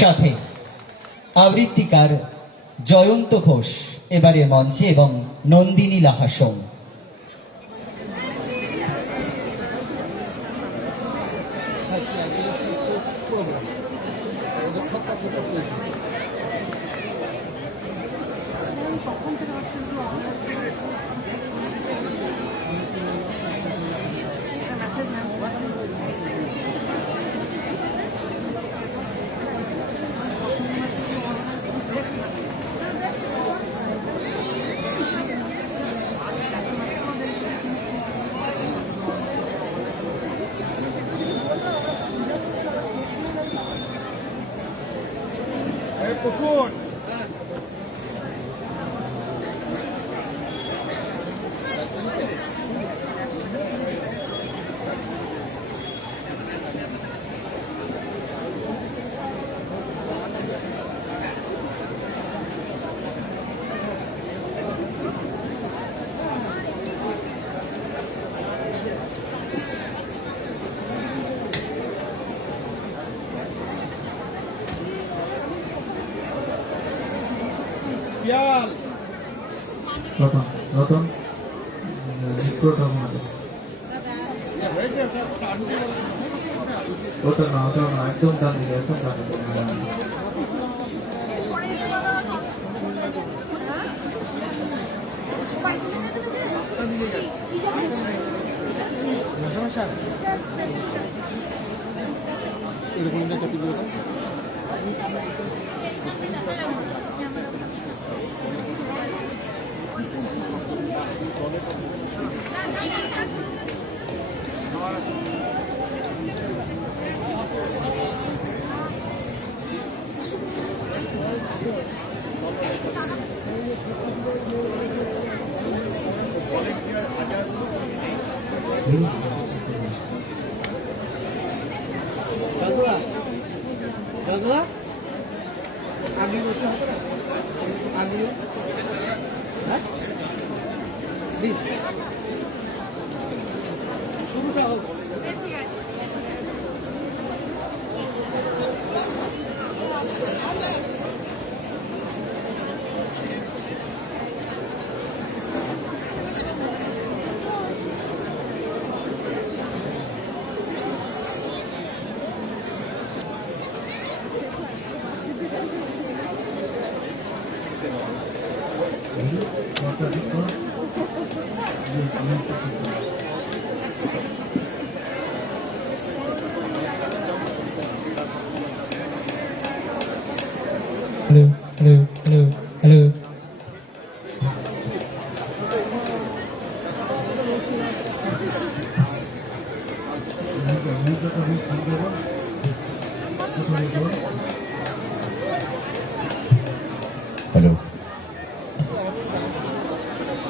সাথে আবৃত্তিকার জয়ন্ত ঘোষ এবারের মঞ্চে এবং নন্দিনী লাহা সোম। নতুন ওটা না একদম ডান দিকে একদম ডান দিকে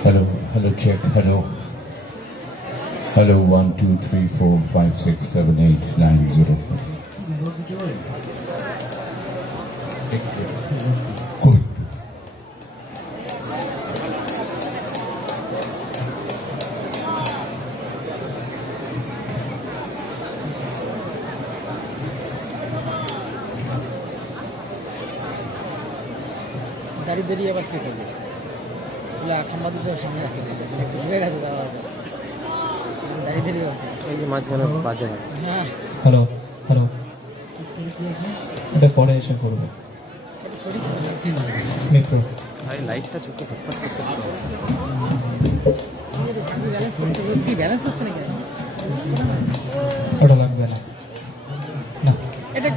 hello. Hello, check, hello. Hello, 1, 2, 3, 4, 5, 6, 7, 8, 9, 0. Cool. দাঁড়িয়ে আবার কে করবে সাংবাদিকদের সামনে রাখে দাঁড়িয়ে আছে এই যে মাঝখানে বাজে হয়। হ্যাঁ হ্যালো এটা পরে এসে করবো মিত্র ভাই লাইটটা চোখে ফটফট করতে কি ব্যালেন্স হচ্ছে নাকি ওটা লাগবে না এটা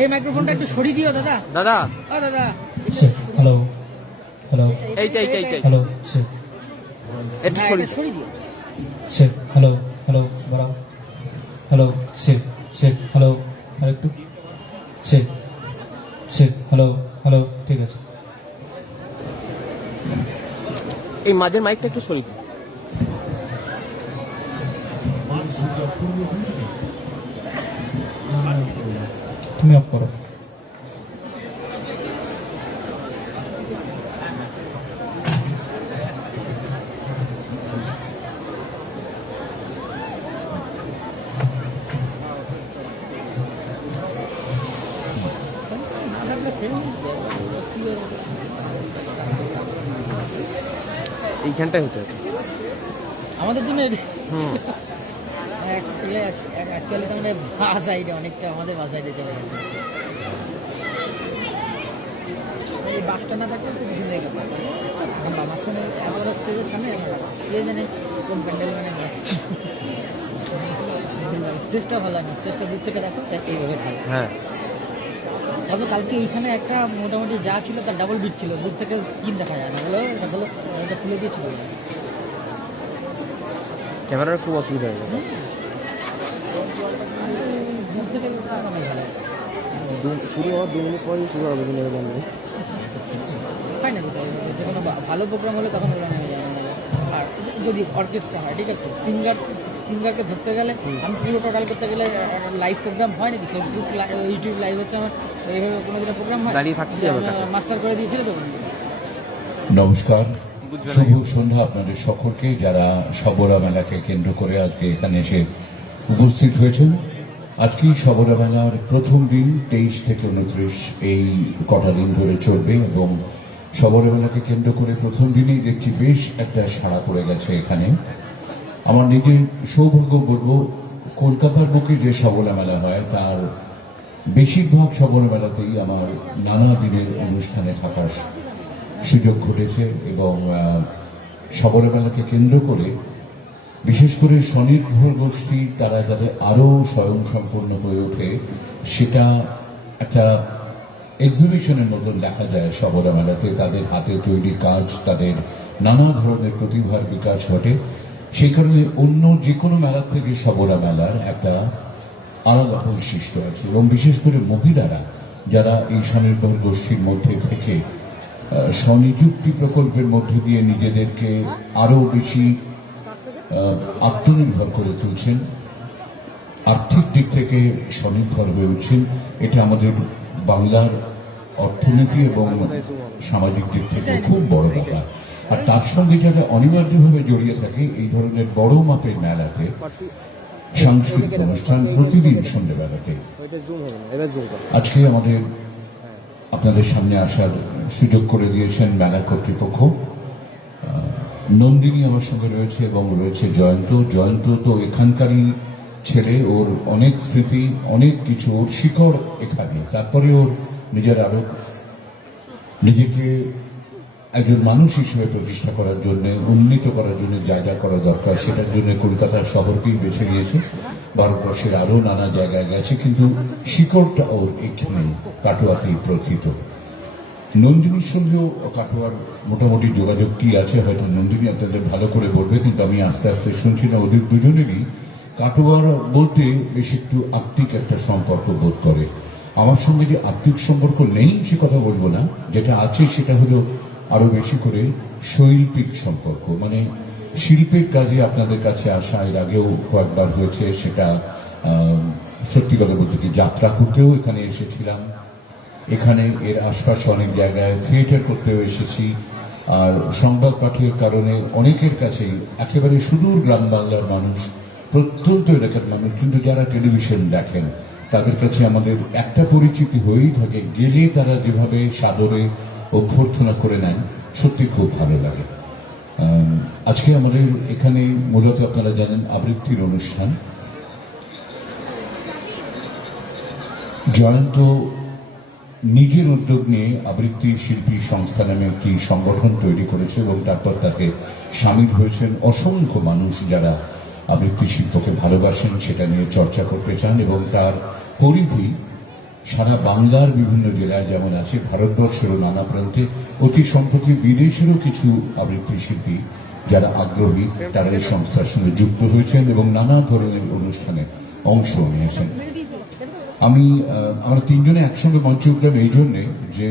এই মাইক্রোফোনটা একটু সরিয়ে দিও দাদা দাদা হ্যালো এইটা হ্যালো একটু সরিয়ে দিও হ্যালো বাড়াও হ্যালো হ্যালো আরেকটু হ্যালো ঠিক আছে এই মাঝের মাইকটা একটু সরিয়ে দিও তুমি অফ করো এইখানটাই হতে হতো। আমাদের জন্য এটা- হুম অ্যাকচুয়ালি তো আমাদের বাস সাইডে অনেকটা আমাদের বাস সাইডে চলে গেছে। এই বাসটা না থাকলে তো কিছু জায়গা পাবো না। এখন মাঝখানে এত স্টেজের সামনে কে জানে কোন প্যান্ডেল মানে স্টেজটা ভালো লাগে, স্টেজটা দূর থেকে দেখো এইভাবে ভালো। হ্যাঁ অথচ কালকে এইখানে একটা মোটামুটি যা ছিল তার ডাবল বিট ছিল, দূর থেকে স্ক্রিন দেখা যায় না, বলো এটা খুলে দিয়ে ছিল। ক্যামেরার খুব অসুবিধা হয়ে যাবে। দূর থেকে অনেক ভালো শুরু হওয়ার 2 মিনিট পরেই শুরু হবে কিন্তু বন্ধ। হয় না, যে কোনো ভালো প্রোগ্রাম হলে তখন ওরা নেমে যায় না। আর যদি অর্কেস্ট্রা হয় ঠিক আছে, সিঙ্গারকে ধরতে গেলে আমি পুরো টোটাল করতে গেলে লাইভ প্রোগ্রাম হয় নাকি, ফেসবুক ইউটিউব লাইভ হচ্ছে আমার, এইভাবে কোনো দিনের প্রোগ্রাম হয় দাঁড়িয়ে থাকতে হবে তাকে। মাস্টার করে দিয়েছিল তো। নমস্কার, শুভ সন্ধ্যা আপনাদের সকলকে যারা সবরা মেলাকে কেন্দ্র করে আজকে এখানে এসে উপস্থিত হয়েছেন। আজকেই সবরা মেলার প্রথম দিন 23 থেকে 29 এই কটা দিন ধরে চলবে এবং সবরা মেলাকে কেন্দ্র করে প্রথম দিনেই দেখছি বেশ একটা সাড়া পড়ে গেছে এখানে। আমার নিজের সৌভাগ্য বলবো, কলকাতার বুকে যে সবরা মেলা হয় তার বেশিরভাগ সবরা মেলাতেই আমার নানা দিনের অনুষ্ঠানে থাকার সুযোগ ঘটেছে এবং সবরা মেলাকে কেন্দ্র করে বিশেষ করে স্বনির্ভর গোষ্ঠী তারা যাতে আরও স্বয়ংসম্পূর্ণ হয়ে ওঠে সেটা একটা এক্সিবিশনের মতন দেখা যায় সবরা মেলাতে। তাদের হাতে তৈরি কাজ, তাদের নানা ধরনের প্রতিভার বিকাশ ঘটে। সেই কারণে অন্য যে কোনো মেলার থেকে সবরা মেলার একটা আলাদা বৈশিষ্ট্য আছে এবং বিশেষ করে মহিলারা যারা এই স্বনির্ভর গোষ্ঠীর মধ্যে থেকে স্বনিযুক্তি প্রকল্পের মধ্যে দিয়ে নিজেদেরকে আরো বেশি আত্মনির্ভর করে তুলছেন, আর্থিক দিক থেকে স্বনির্ভর হয়ে উঠছেন, এটা আমাদের বাংলার অর্থনীতি এবং সামাজিক দিক থেকে খুব বড় ব্যাপার। আর তার সঙ্গে যারা অনিবার্যভাবে জড়িয়ে থাকে এই ধরনের বড় মাপের মেলাতে সাংস্কৃতিক অনুষ্ঠান প্রতিদিন সন্ধ্যেবেলাতে। আজকে আমাদের আপনাদের সামনে আসার সুযোগ করে দিয়েছেন মেলা কর্তৃপক্ষ। নন্দিনী আমার সঙ্গে রয়েছে এবং রয়েছে জয়ন্ত। জয়ন্ত তো এখানকারই ছেলে, ওর অনেক স্মৃতি, অনেক কিছু, ওর শিকড় এখানে। তারপরে ওর নিজের আরো নিজেকে একজন মানুষ হিসেবে প্রতিষ্ঠা করার জন্য, উন্নীত করার জন্য যা যা করা দরকার সেটার জন্য কলকাতার শহরকেই বেছে নিয়েছে। ভারতবর্ষের আরো নানা জায়গায় গেছে, কিন্তু শিকড়টা ওর এখানে কাটোয়াতেই প্রকৃত। নন্দিনীর সঙ্গেও কাটোয়ার মোটামুটি যোগাযোগ কি আছে হয়তো নন্দিনী আপনাদের ভালো করে বলবে, কিন্তু আমি আস্তে আস্তে শুনছি না ওদের দুজনেরই কাটোয়ার বলতে বেশ একটু আত্মিক একটা সম্পর্ক বোধ করে। আমার সঙ্গে যে আত্মিক সম্পর্ক নেই সে কথা বলবো না, যেটা আছে সেটা হলো আরো বেশি করে শৈল্পিক সম্পর্ক, মানে শিল্পের কাজে আপনাদের কাছে আসা এর আগেও কয়েকবার হয়েছে। সেটা সত্যি কথা বলতে কি যাত্রা করতেও এখানে এসেছিলাম, এখানে এর আশপাশে অনেক জায়গায় থিয়েটার করতেও এসেছি, আর সংবাদ পাঠের কারণে অনেকের কাছেই একেবারে সুদূর গ্রাম বাংলার মানুষ, প্রত্যন্ত এলাকার মানুষ কিন্তু যারা টেলিভিশন দেখেন তাদের কাছে আমাদের একটা পরিচিতি হয়েই থাকে। গেলে তারা যেভাবে সাদরে অভ্যর্থনা করে নেন সত্যি খুব ভালো লাগে। আজকে আমাদের এখানে মূলত আপনারা জানেন আবৃত্তির অনুষ্ঠান। জয়ন্ত নিজের উদ্যোগ নিয়ে আবৃত্তি শিল্পী সংস্থা নামে একটি সংগঠন তৈরি করেছে এবং তারপর তাতে সামিল হয়েছেন অসংখ্য মানুষ যারা আবৃত্তি শিল্পকে ভালোবাসেন, সেটা নিয়ে চর্চা করতে চান এবং তার পরিধি সারা বাংলার বিভিন্ন জেলায় যেমন আছে, ভারতবর্ষেরও নানা প্রান্তে, অতি সম্প্রতি বিদেশেরও কিছু আবৃত্তি শিল্পী যারা আগ্রহী তারা এই সংস্থার সঙ্গে যুক্ত হয়েছেন এবং নানা ধরনের অনুষ্ঠানে অংশ নিয়েছেন। আমরা তিনজনে একসঙ্গে মঞ্চে উঠলাম এই জন্যে যে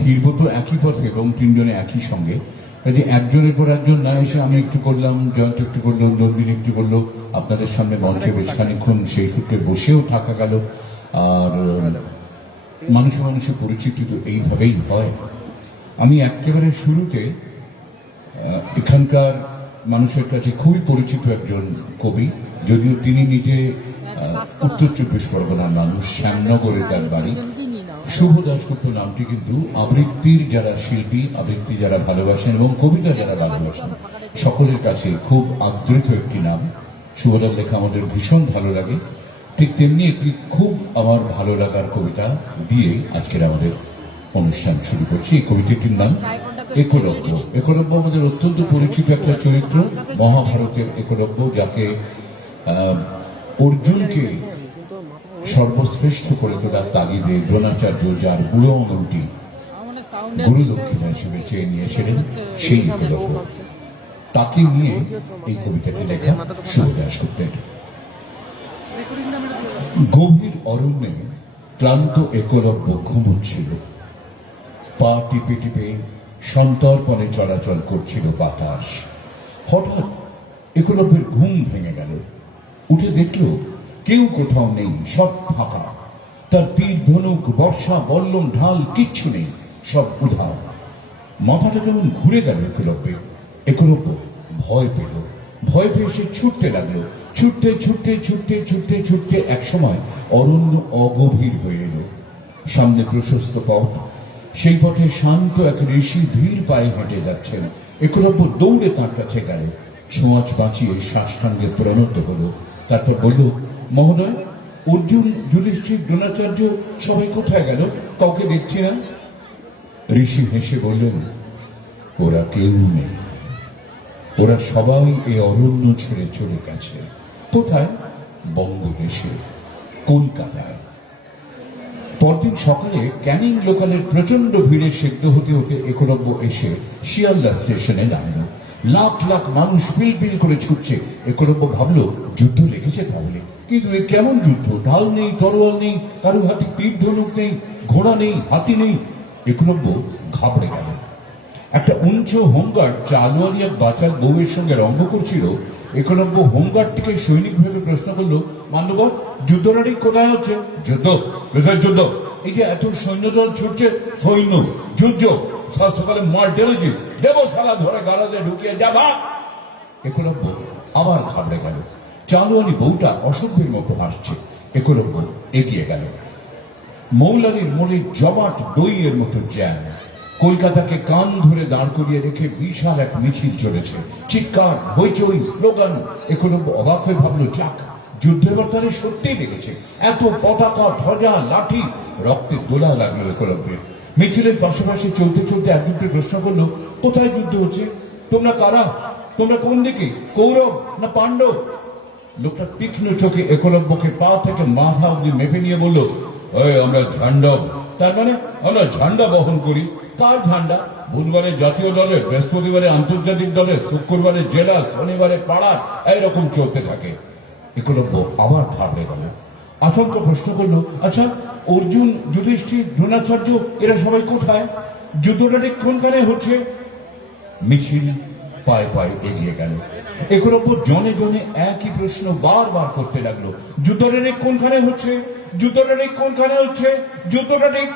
ফিরবো তো একই পথে এবং তিনজনে একই সঙ্গে, কাজে একজনের পর একজন না এসে আমি একটু করলাম, জয়ন্ত একটু করলো, নন্দিনী একটু করলো, আপনাদের সামনে মঞ্চে বেশ খানিক্ষণ সেই সূত্রে বসেও থাকা গেল। আর মানুষের পরিচিতি তো এইভাবেই হয়। আমি একেবারে শুরুতে এখানকার মানুষের কাছে খুবই পরিচিত একজন কবি, যদিও তিনি নিজে উত্তর চব্বিশ পরগনার মানুষ, শ্যামনগরে তার বাড়ি, শুভ দাশগুপ্ত নামটি কিন্তু আবৃত্তির যারা শিল্পী, আবৃত্তি যারা ভালোবাসেন এবং কবিতা যারা ভালোবাসেন সকলের কাছে খুব আদৃত একটি নাম। শুভদার লেখা আমাদের ভীষণ ভালো লাগে। ঠিক তেমনি একটি খুব আমার ভালো লাগার কবিতা দিয়ে আজকের আমাদের অনুষ্ঠান শুরু করছি। এই কবিতাটির নাম একলব্য। একলব্য আমাদের অত্যন্ত পরিচিত একটা চরিত্র, মহাভারতের একলব্য, যাকে অর্জুনকে সর্বশ্রেষ্ঠ করে তোলার তাগিদে দ্রোণাচার্য যার বুড়ো আঙুলটি গুরু দক্ষিণা হিসেবে চেয়ে নিয়েছিলেন, সেই একলব্য, তাকে নিয়ে এই কবিতাটি লেখা শুভ দাশগুপ্তের। গভীর অরণ্যে ক্লান্ত একলব্য ঘুমুচ্ছিল। পা টিপে টিপে সন্তর্পণে চলাচল করছিল বাতাস। হঠাৎ একলব্যের ঘুম ভেঙে গেল। উঠে দেখল কেউ কোথাও নেই, সব ফাঁকা। তার তীর, ধনুক, বর্ষা, বল্লম, ঢাল কিচ্ছু নেই, সব উধাও। মাথাটা কেমন ঘুরে গেল একলব্যের। একলব্য ভয় পেল। ভয় পেয়ে সে ছুটতে লাগলো। ছুটতে ছুটতে ছুটতে ছুটতে ছুটতে একসময় অরণ্য অগভীর হয়ে এলো। সামনে প্রশস্ত পথ, সেই পথে শান্ত এক ঋষি ধীর পায়ে হেঁটে যাচ্ছেন। একলব্য দৌড়ে তাঁর কাছে গেল, ছোঁয়াচ বাঁচিয়ে সাষ্টাঙ্গে প্রণত হলো। তারপর বলল, মহোদয়, অর্জুন, যুধিষ্ঠির, দ্রোণাচার্য সবাই কোথায় গেল? কাউকে দেখছি না। ঋষি হেসে বললেন, ওরা কেউ নেই, ওরা সবাই এই অরণ্য ছেড়ে চলে গেছে। কোথায়? বঙ্গদেশে, কলকাতায়। পরদিন সকালে ক্যানিং লোকালের প্রচন্ড ভিড়ে সিদ্ধ হতে হতে একলব্য এসে শিয়ালদা স্টেশনে নামল। লাখ লাখ মানুষ পিলপিল করে ছুটছে। একলব্য ভাবল, যুদ্ধ লেগেছে তাহলে। কিন্তু এ কেমন যুদ্ধ? ঢাল নেই, তরোয়াল নেই, কারো হাতে তীর ধনুক নেই, ঘোড়া নেই, হাতি নেই। একলব্য ঘাবড়ে গেল। একটা উঞ্চ হোমগার্ড চালুয়ারি এক বাচাল বউয়ের সঙ্গে রঙ্গ করছিল। একলব্য হোমগার্ডটিকে সৈনিক ভেবে প্রশ্ন করলো, মান্যবর, যুদ্ধটা কোথায় হচ্ছে? যুদ্ধ? কোথায় যুদ্ধ? এই যে এত সৈন্যদল ছুটছে, সৈন্য, যুদ্ধ, সকালে মার টেনেছিস, দেব সালা ধরে গাড়াতে ঢুকিয়ে যা ভাগ। একলব্য আবার ঘাবড়ে গেল। চালুয়ারি বউটা অসভ্যের মতো হাসছে। একলব্য এগিয়ে গেল। মৌলালির মোড়ে জমাট দইয়ের মতো জ্যাম। কলকাতাকে কান ধরে দাঁড় করিয়ে রেখে বিশাল এক মিছিল চলেছে। চিৎকার, হইচই, স্লোগান। একলব্য অবাক হয়ে ভাবলো, যাক, যুদ্ধ এবার তাহলে সত্যিই লেগেছে। এত পতাকা, ধ্বজা, লাঠি, রক্তের দোলা লাগলো একলব্যের। মিছিলের পাশাপাশি চলতে চলতে একজনকে প্রশ্ন করলো, কোথায় যুদ্ধ হচ্ছে? তোমরা কারা? তোমরা কোন দিকে, কৌরব না পাণ্ডব? লোকটা তীক্ষ্ণ চোখে একলব্যকে পা থেকে মাথা অব্দি মেপে নিয়ে বলল, আমরা ঝান্ডব। তার মানে আমরা ঝান্ডা বহন করি। কার ঝান্ডা? বুধবারে জাতীয় দলের, বৃহস্পতিবারে আন্তর্জাতিক দলের, শুক্রবারে জেলা, শনিবারে পাড়ার, এইরকম চলতে থাকে। একলব্য আবার ঘাবড়ে গেল। আচমকা প্রশ্ন করলো, আচ্ছা, অর্জুন, যুধিষ্ঠির, দ্রোণাচার্য এরা সবাই কোথায়? যুদ্ধটা ঠিক কোনখানে হচ্ছে? মিছিল পায়ে পায়ে এগিয়ে গেল। একলব্য জনে জনে একই প্রশ্ন বারবার করতে লাগলো, যুদ্ধটা ঠিক কোনখানে হচ্ছে? যুদ্ধটা ঠিক কোনখানে হচ্ছে? যুদ্ধটা ঠিক।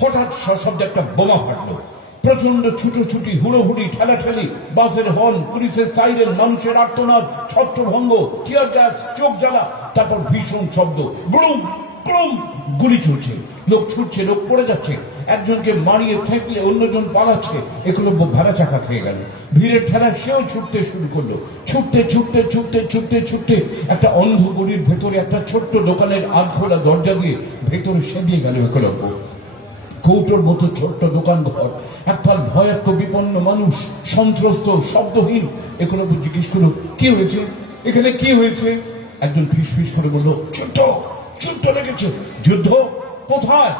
হঠাৎ সশব্দে একটা বোমা ফাটলো। প্রচন্ড ছুটোছুটি, হুড়োহুড়ি, ঠেলাঠেলি, বাসের হর্ন, পুলিশের সাইরেন, মানুষের আর্তনাদ, ছত্রভঙ্গ, টিয়ার গ্যাস, চোখ জ্বালা, তারপর ভীষণ শব্দ, বুড়ুম ক্রম, গুলি চলছে। লোক ছুটছে, লোক পড়ে যাচ্ছে। একজনকে মারিয়ে ঠেকলে অন্যজন পালাচ্ছে। একলব্য ভেড়া চাকা খেয়ে গেল। ভিড়ের ঠেলা সেও ছুটতে শুরু করলো। ছুটতে ছুটতে ছুটতে ছুটতে ছুটতে একটা অন্ধ গলির ভেতরে একটা ছোট্ট দোকানের আধখোলা দরজা দিয়ে ভেতরে সেদিয়ে গেল একলব্য। কৌটোর মতো ছোট্ট দোকান ঘর, একপাল ভয়াক্ত বিপন্ন মানুষ, সন্ত্রস্ত, শব্দহীন। একলব্য জিজ্ঞেস করলো, কি হয়েছে এখানে, কি হয়েছে? একজন ফিস ফিস করে বললো, যুদ্ধ, যুদ্ধ লেগেছে। যুদ্ধ? কোথায়?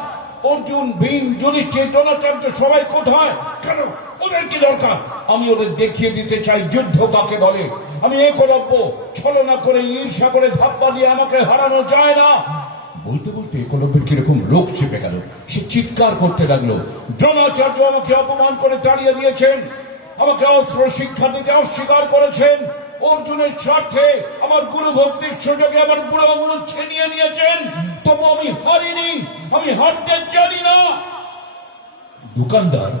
অর্জুন, ভীম, যুধিষ্ঠির, দ্রোণাচার্য সবাই কোথায়? কেন? ওদের কি দরকার? আমি ওদের দেখিয়ে দিতে চাই যুদ্ধ কাকে বলে। আমি একলব্য, ছলনা করে, ঈর্ষা করে, ধাপ্পা দিয়ে আমাকে হারানো যায় না। বলতে বলতে একলব্যের কিরকম রোগ চেপে গেল। সে চিৎকার করতে লাগলো, দ্রোণাচার্য আমাকে অপমান করে তাড়িয়ে দিয়েছেন, আমাকে অস্ত্র শিক্ষা দিতে অস্বীকার করেছেন, অর্জুনের স্বার্থে আমার গুরু ভক্তির সুযোগে আমার বুড়ো আঙুল ছিনিয়ে নিয়েছেন, তবু আমি হারিনি, আমি হারতে জানি না। দোকানদার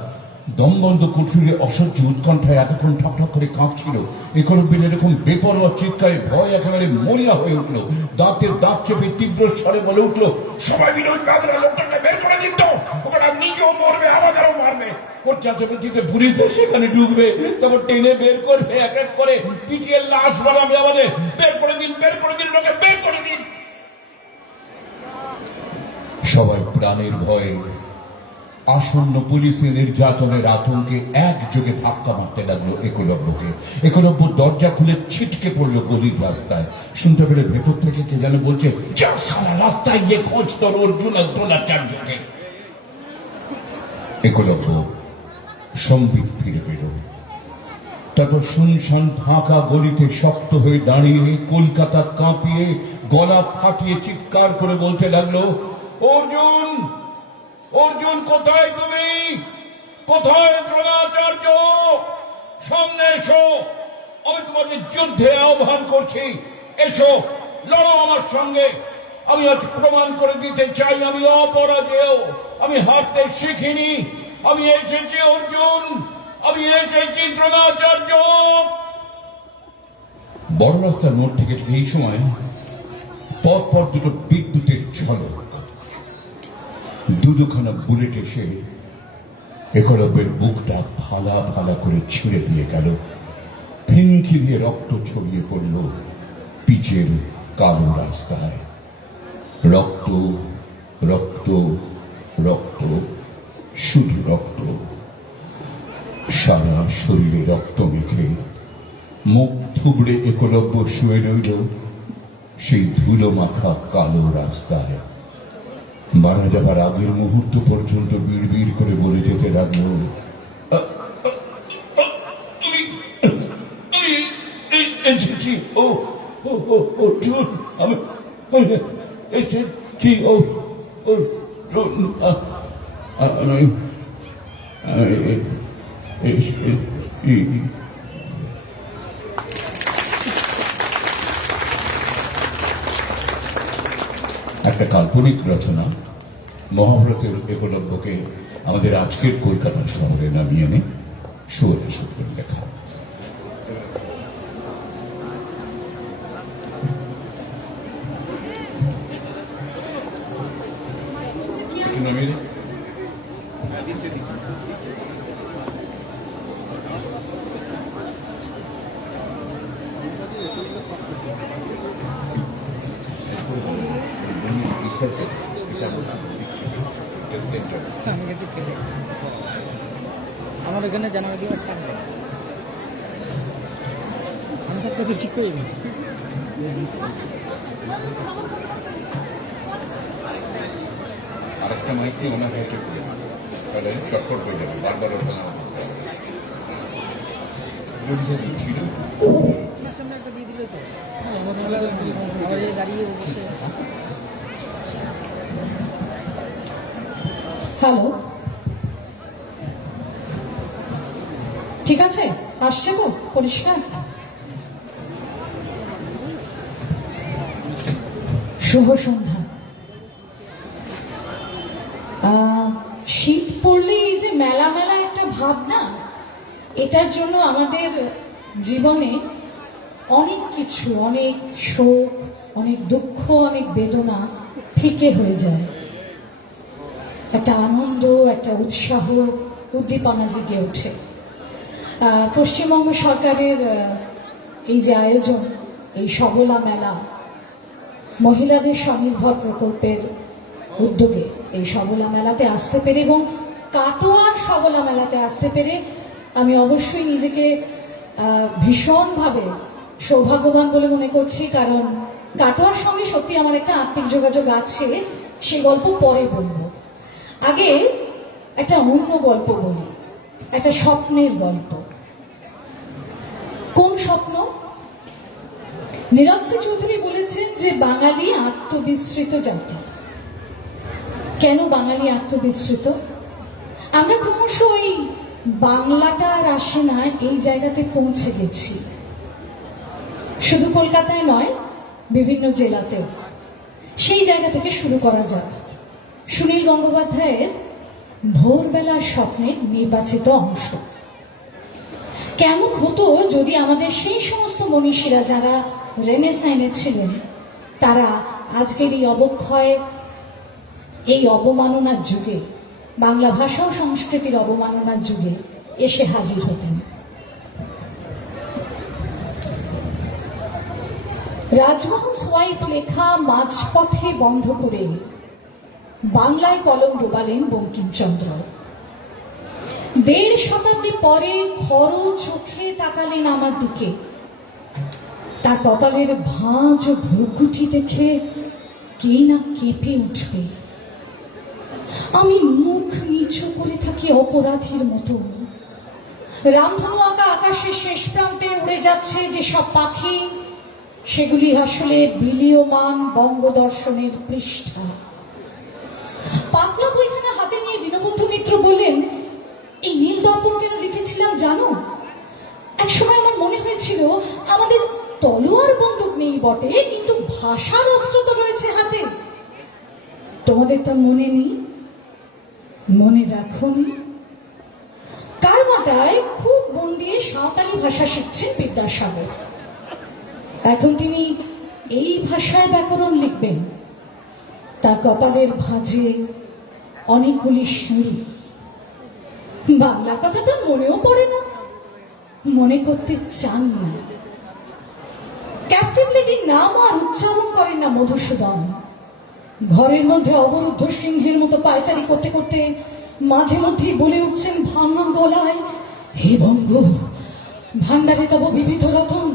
দমবন্ধ কুঠুরে অসহ্য উৎকণ্ঠায় এতক্ষণ ঠক ঠক করে কাঁপছিল। একলব্যের এরকম বেপরোয়া চিৎকারে ভয় একেবারে মরিয়া হয়ে উঠল। দাঁতের দাঁত চেপে তীব্র স্বরে বলে উঠল, সবাই মিলে ওই বাদরা লোকটাকে বের করে দিন তো, ওরা নিজেও মরবে আমাদেরও মারবে। ওর চাচাপেটিতে পুলিশে সেখানে ঢুকবে, তারপর টেনে বের করবে, এক এক করে পিটিয়ে লাশ বানাবে আমাদের। বের করে দিন, বের করে দিন, লোকে বের করে দিন। সবাই প্রাণের ভয়ে আসন্ন পুলিশের নির্যাতনের আতঙ্কে একযোগে ধাক্কা মারতে লাগলো একলব্যকে। একলব্য দরজা খুলে ছিটকে পড়লো গলির রাস্তায়। শুনতে পেলে ভেতর থেকে কে যেন বলছে, যা সারা রাস্তায় গিয়ে খোঁজ তোর অর্জুন আর দ্রোণাচার্যকে। একলব্য সম্বিত ফিরে পেল। তারপর শুনশান ফাঁকা গলিতে শক্ত হয়ে দাঁড়িয়ে কলকাতা কাঁপিয়ে গলা ফাটিয়ে চিৎকার করে বলতে লাগলো, অর্জুন, অর্জুন কোথায় তুমি? কোথায় দ্রোণাচার্য? সামনে এসো, আমি তোমাদের যুদ্ধে আহ্বান করছি। এসো, লড়ো আমার সঙ্গে। আমি আজ প্রমাণ করে দিতে চাই আমি অপরাজেয়, আমি হারতে শিখিনি। আমি এসেছি অর্জুন, আমি এসেছি দ্রোণাচার্য। বড় রাস্তার মোড় থেকে এই সময় পরপর দুটো বিদ্যুতের ঝলক, দুখানা বুলেট এসে একলব্যের বুকটা ফালা ফালা করে ছিঁড়ে দিয়ে গেল। ফিনকি দিয়ে রক্ত ছড়িয়ে পড়ল পিচের কালো রাস্তায়। রক্ত, রক্ত, রক্ত, শুধু রক্ত। সারা শরীরে রক্ত মেখে মুখ থুবড়ে একলব্য শুয়ে রইল সেই ধুলো মাখা কালো রাস্তায়। মারা যাবার আগের মুহূর্ত পর্যন্ত বিড়বিড় করে বলে যেতে লাগলো, এসেছি, ও অর্জুন, আমি এসেছি, ও একটা কাল্পনিক রচনা মহাভারতের একলব্যকে আমাদের আজকের কলকাতা শহরে নামিয়ে এনে সুরে সুরে লেখা। আমার এখানে জানাবে দিয়ে আমি তো প্রতি ঠিক করি আরেকটা মাইক ওনার হাইটে করে তাহলে চটপট হয়ে যাবে, বারবার ছিল সামনে একটা দিয়ে দিলে তো দাঁড়িয়ে হ্যালো, ঠিক আছে, আসছে তো পরিষ্কার? শুভ সন্ধ্যা। শীত পড়লে এই যে মেলা মেলা একটা ভাব না, এটার জন্য আমাদের জীবনে অনেক কিছু, অনেক শোক, অনেক দুঃখ, অনেক বেদনা ফিকে হয়ে যায়। একটা আনন্দ, একটা উৎসাহ, উদ্দীপনা জেগে ওঠে। পশ্চিমবঙ্গ সরকারের এই যে আয়োজন, এই সবলা মেলা, মহিলাদের স্বনির্ভর প্রকল্পের উদ্যোগে এই সবলা মেলাতে আসতে পেরে এবং কাটোয়ার সবলা মেলাতে আসতে পেরে আমি অবশ্যই নিজেকে ভীষণভাবে সৌভাগ্যবান বলে মনে করছি। কারণ কাটোয়ার সঙ্গে সত্যি আমার একটা আত্মিক যোগাযোগ আছে, সে গল্প পরে বলবো। আগে একটা অন্য গল্প বলি, একটা স্বপ্নের গল্প। কোন স্বপ্ন? নীরজ চৌধুরী বলেছেন যে বাঙালি আত্মবিস্মৃত জাতি। কেন বাঙালি আত্মবিস্মৃত? আমরা ক্রমশ ওই বাংলাটা আর আসে না এই জায়গাতে পৌঁছে গেছি। শুধু কলকাতায় নয়, বিভিন্ন জেলাতেও। সেই জায়গা থেকে শুরু করা যাক। সুনীল গঙ্গোপাধ্যায়ের ভোরবেলার স্বপ্নের নির্বাচিত অংশ। কেমন হতো যদি আমাদের সেই সমস্ত মনীষীরা যারা রেনেসাঁয়ে ছিলেন তারা আজকের এই অবক্ষয়, এই অবমাননার যুগে, বাংলা ভাষা ও সংস্কৃতির অবমাননার যুগে এসে হাজির হতেন। রাজমোহন সোয়াইফ লেখা মাঝপথে বন্ধ করে বাংলায় কলম ডোবালেন বঙ্কিমচন্দ্র। ১.৫ শতাব্দী পরে খর চোখে তাকালেন আমার দিকে। তার কপালের ভাঁজ ও ভ্রুকুটি দেখে কে না কেঁপে উঠবে। আমি মুখ নিচু করে থাকি অপরাধীর মতো। রামধনু আঁকা আকাশের শেষ প্রান্তে উড়ে যাচ্ছে যে সব পাখি, সেগুলি আসলে বিলীয়মান বঙ্গদর্শনের পৃষ্ঠা। পাতলা বইখানা হাতে নিয়ে দীনবন্ধু মিত্র বললেন, এই নীল দর্পণ কেন লিখেছিলাম জানো? একসময় আমার মনে হয়েছিল আমাদের তলোয়ার বন্দুক নেই বটে, কিন্তু ভাষার অস্ত্র তো রয়েছে হাতে। তোমাদের তা মনে নেই? মনে রাখোনি? কারমাটায় খুব মন দিয়ে সাঁওতালি ভাষা শিখছেন বিদ্যাসাগর। এখন তিনি এই ভাষায় ব্যাকরণ লিখবেন। তার কপালের ভাঁজে অনেকগুলি সিঁড়ি। বাংলা কথাটা মনেও পড়ে না, মনে করতে চান না। ক্যাপ্টেন লেডির নাম আর উচ্চারণ করেন না মধুসূদন। ঘরের মধ্যে অবরুদ্ধ সিংহের মতো পায়চারি করতে করতে মাঝে মধ্যেই বলে উঠছেন ভাঙা গলায়, হে বঙ্গ ভান্ডারে তব বিবিধ রতন,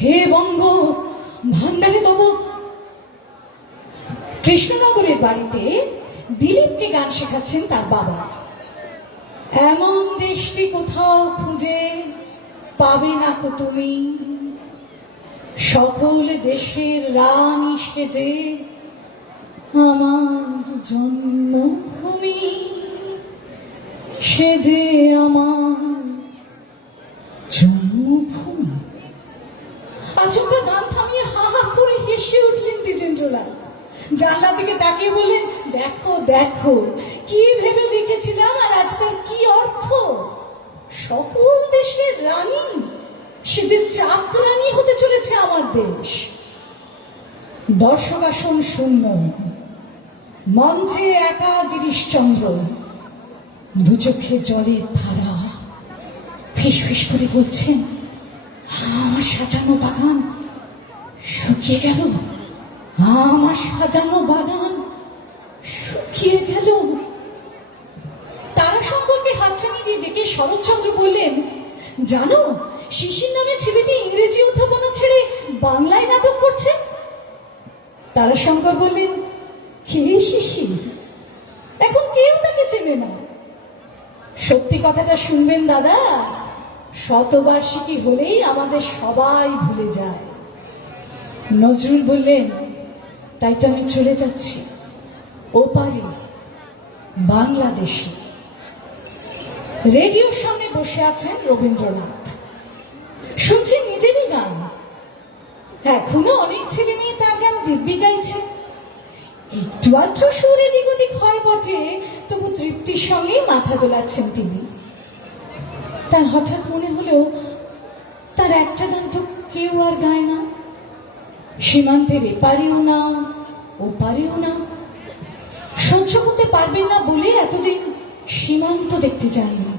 হে বঙ্গ ভান্ডারে তব। কৃষ্ণনগরের বাড়িতে দিলীপকে গান শেখাচ্ছেন তার বাবা। এমন দেশটি কোথাও খুঁজে পাবে না কো তুমি, সকল দেশের রানী সেজে আমার জন্মভূমি, সেজে আমার জন্মভূমি। আচমকা গান থামিয়ে হা হা করে হেসে উঠলেন দ্বিজেন্দ্রলাল। জানলার দিকে তাকিয়ে বললেন, দেখো দেখো কি ভেবে লিখেছিলাম আর আজ তার কি অর্থ। সকল দেশের রানী, সে যে চাকরানী হতে চলেছে আমার দেশ। দর্শক আসন শূন্য, মঞ্চে একা গিরিশচন্দ্র, দু চোখে জলের ধারা। ফিস ফিস করে বলছেন, আমার সাজানো বাগান শুকিয়ে গেল, আমার সাজানো বাগান শুকিয়ে গেল। তারা সম্পর্কে হাতছানি দিয়ে ডেকে শরৎচন্দ্র বললেন, জানো শিশির নামে ছেলেটি ইংরেজি অধ্যাপনা ছেড়ে বাংলায় নাটক করছে। তারাশঙ্কর বললেন, কে শিশির? এখন কেউ তাকে চেনে না। সত্যি কথাটা শুনবেন দাদা, শতবার্ষিকী হলেই আমাদের সবাই ভুলে যায়। নজরুল বললেন, তাই তো আমি চলে যাচ্ছি ওপারে বাংলাদেশে। রেডিওর সামনে বসে আছেন রবীন্দ্রনাথ, শুনছেন নিজেরই গান। এখনো অনেক ছেলে মেয়ে তার গান দিব্যি গাইছে। একটু আধটু সুর এদিক ওদিক হয় বটে, তবু তৃপ্তির সঙ্গে মাথা দোলাচ্ছেন তিনি। তার হঠাৎ মনে হলো, তার একটা গান তো কেউ আর গায় না। সীমান্তের এপারেও না ওপারেও না। সহ্য করতে পারবেন না বলে এতদিন সীমান্ত দেখতে যাননি।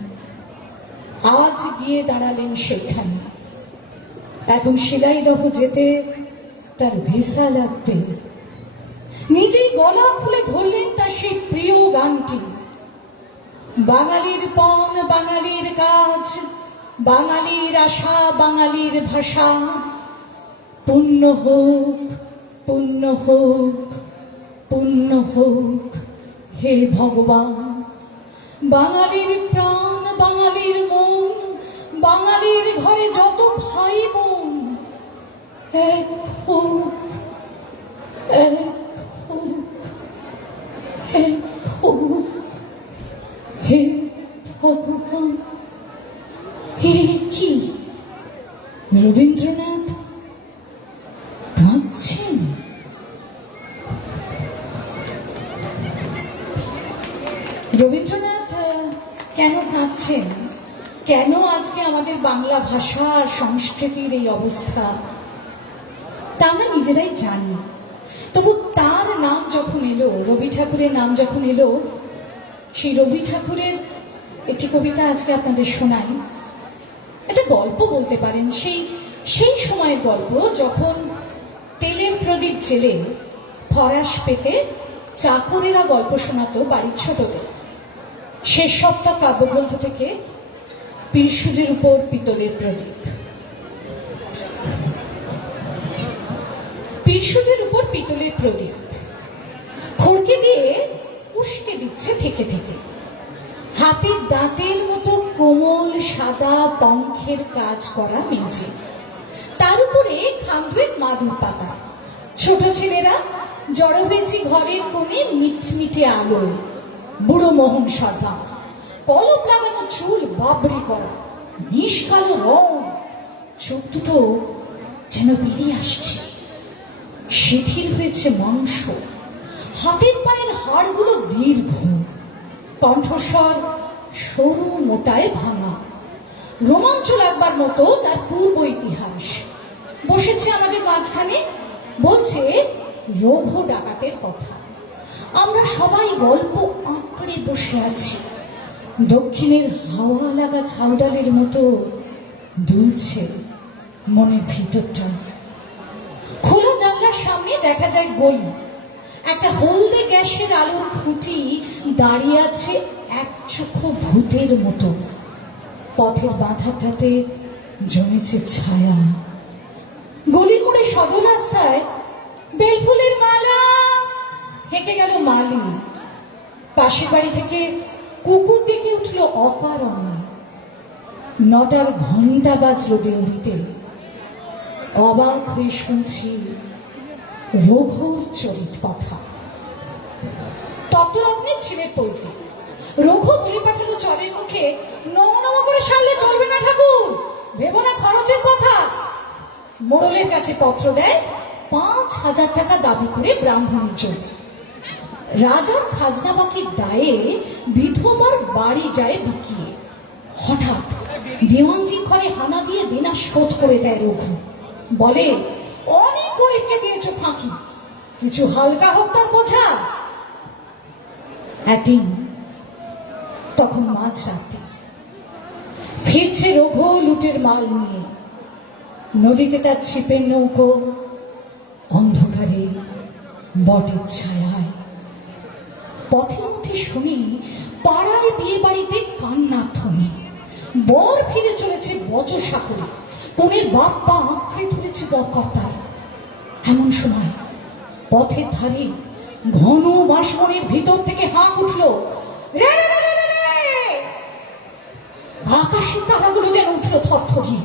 আজ গিয়ে দাঁড়ালেন সেখানে। এখন শিলাইদহ যেতে তার ভিসা লাগবে। নিজেই গলা খুলে ধরলেন তার সেই প্রিয় গানটি। বাঙালির পণ বাঙালির কাজ, বাঙালির আশা বাঙালির ভাষা, পুণ্য হোক পুণ্য হোক পুণ্য হোক হে ভগবান। বাঙালির প্রাণ বাঙালির মন, বাঙালির ঘরে যত ভাই বোন, এক হোক এক হোক এক হোক হে ভগবান। হে কি রবীন্দ্রনাথ কাঁদছেন? রবীন্দ্রনাথ কেন কাঁদছেন, কেন আজকে আমাদের বাংলা ভাষা আর সংস্কৃতির এই অবস্থা, তা আমরা নিজেরাই জানি। তবু তার নাম যখন এলো, রবি ঠাকুরের নাম যখন এলো, সেই রবি ঠাকুরের একটি কবিতা আজকে আপনাদের শোনাই। একটা গল্প বলতে পারেন, সেই সময়ের গল্প যখন তেলের প্রদীপ জেলে ফরাস পেতে চাকরেরা গল্প শোনাতো বাড়ির ছোটদের। শেষ সপ্তাহ কাব্যগ্রন্থ থেকে পীরসুজের উপর পিতলের প্রদীপ। পীরসুজের উপর পিতলের প্রদীপ খড়কে দিয়ে উস্কে দিচ্ছে থেকে থেকে। হাতির দাঁতের মতো কোমল সাদা পঙ্খের কাজ করা মেঝে, তার উপরে খান্দুয়ের মাদুর পাতা। ছোট ছেলেরা জড়ো হয়েছে ঘরের কোণে মিটমিটে আলোয়। বুড়ো মোহন সর্দার, কলপ লাগানো চুল বাবরি করা, নিষ্কালো রং, চোখ দুটো যেন বেরিয়ে আসছে। শিথিল হয়েছে মাংস, হাতের পায়ের হাড়গুলো দীর্ঘ, কণ্ঠস্বর সরু মোটায় ভাঙা। রোমাঞ্চ লাগবার মতো তার পূর্ব ইতিহাস। বসেছে আমাদের মাঝখানে, বলছে রঘু ডাকাতের কথা। আমরা সবাই গল্প আঁকড়ে বসে আছি। দক্ষিণের হাওয়া লাগা ঝাউডালের মতো দুলছে মনের ভিতরটা। খোলা জানলার সামনে দেখা যায় গলি। একটা হলদে গ্যাসের আলোর খুঁটি দাঁড়িয়ে আছে এক চোখো ভূতের মতো। পথের বাঁধাটাতে জমেছে ছায়া। গলির মোড়ে সদর রাস্তায় বেলফুলের মালা হেঁটে গেল মালি। পাশের বাড়ি থেকে কুকুর ডেকে উঠল অকারণে। 9টার ঘন্টা বাজলো দেউড়িতে। অবাক হয়ে শুনছি রঘুর চরিত কথা। তত্ত্বরত্নের ছেলে পৈতে রঘু বলে পাঠালো চরের মুখে, নম করে সারলে চলবে না ঠাকুর, ভেবো না খরচের কথা। মোড়লের কাছে পত্র দেয়, 5,000 টাকা দাবি করে ব্রাহ্মণের জন্য। রাজার খাজনা বাকির দায়ে বিধবার বাড়ি যায় বিকিয়ে। হঠাৎ দেওয়ানজি ঘরে হানা দিয়ে দেনা শোধ করে দেয় রঘু। বলে, অনেক গরিবকে দিয়েছ ফাঁকি, কিছু হালকা হোক তার বোঝা। একদিন তখন মাঝরাত্রি ফিরছে রঘু লুটের মাল নিয়ে। নদীতে তার ছিপের নৌকো, অন্ধকারে বটের ছায়ায়। পথের মধ্যে শুনি পাড়ায় বিয়ে বাড়িতে কান্নার ধ্বনি। বর ফিরে চলেছে বচসা করে, কনের বাপ পা আঁকড়ে ধরেছে বরকর্তার। এমন সময় পথের ধারে ঘন বাঁশবনের ভিতর থেকে হাঁক উঠল, রে রে রে রে রে। আকাশের তারাগুলো যেন উঠল থরথরিয়ে।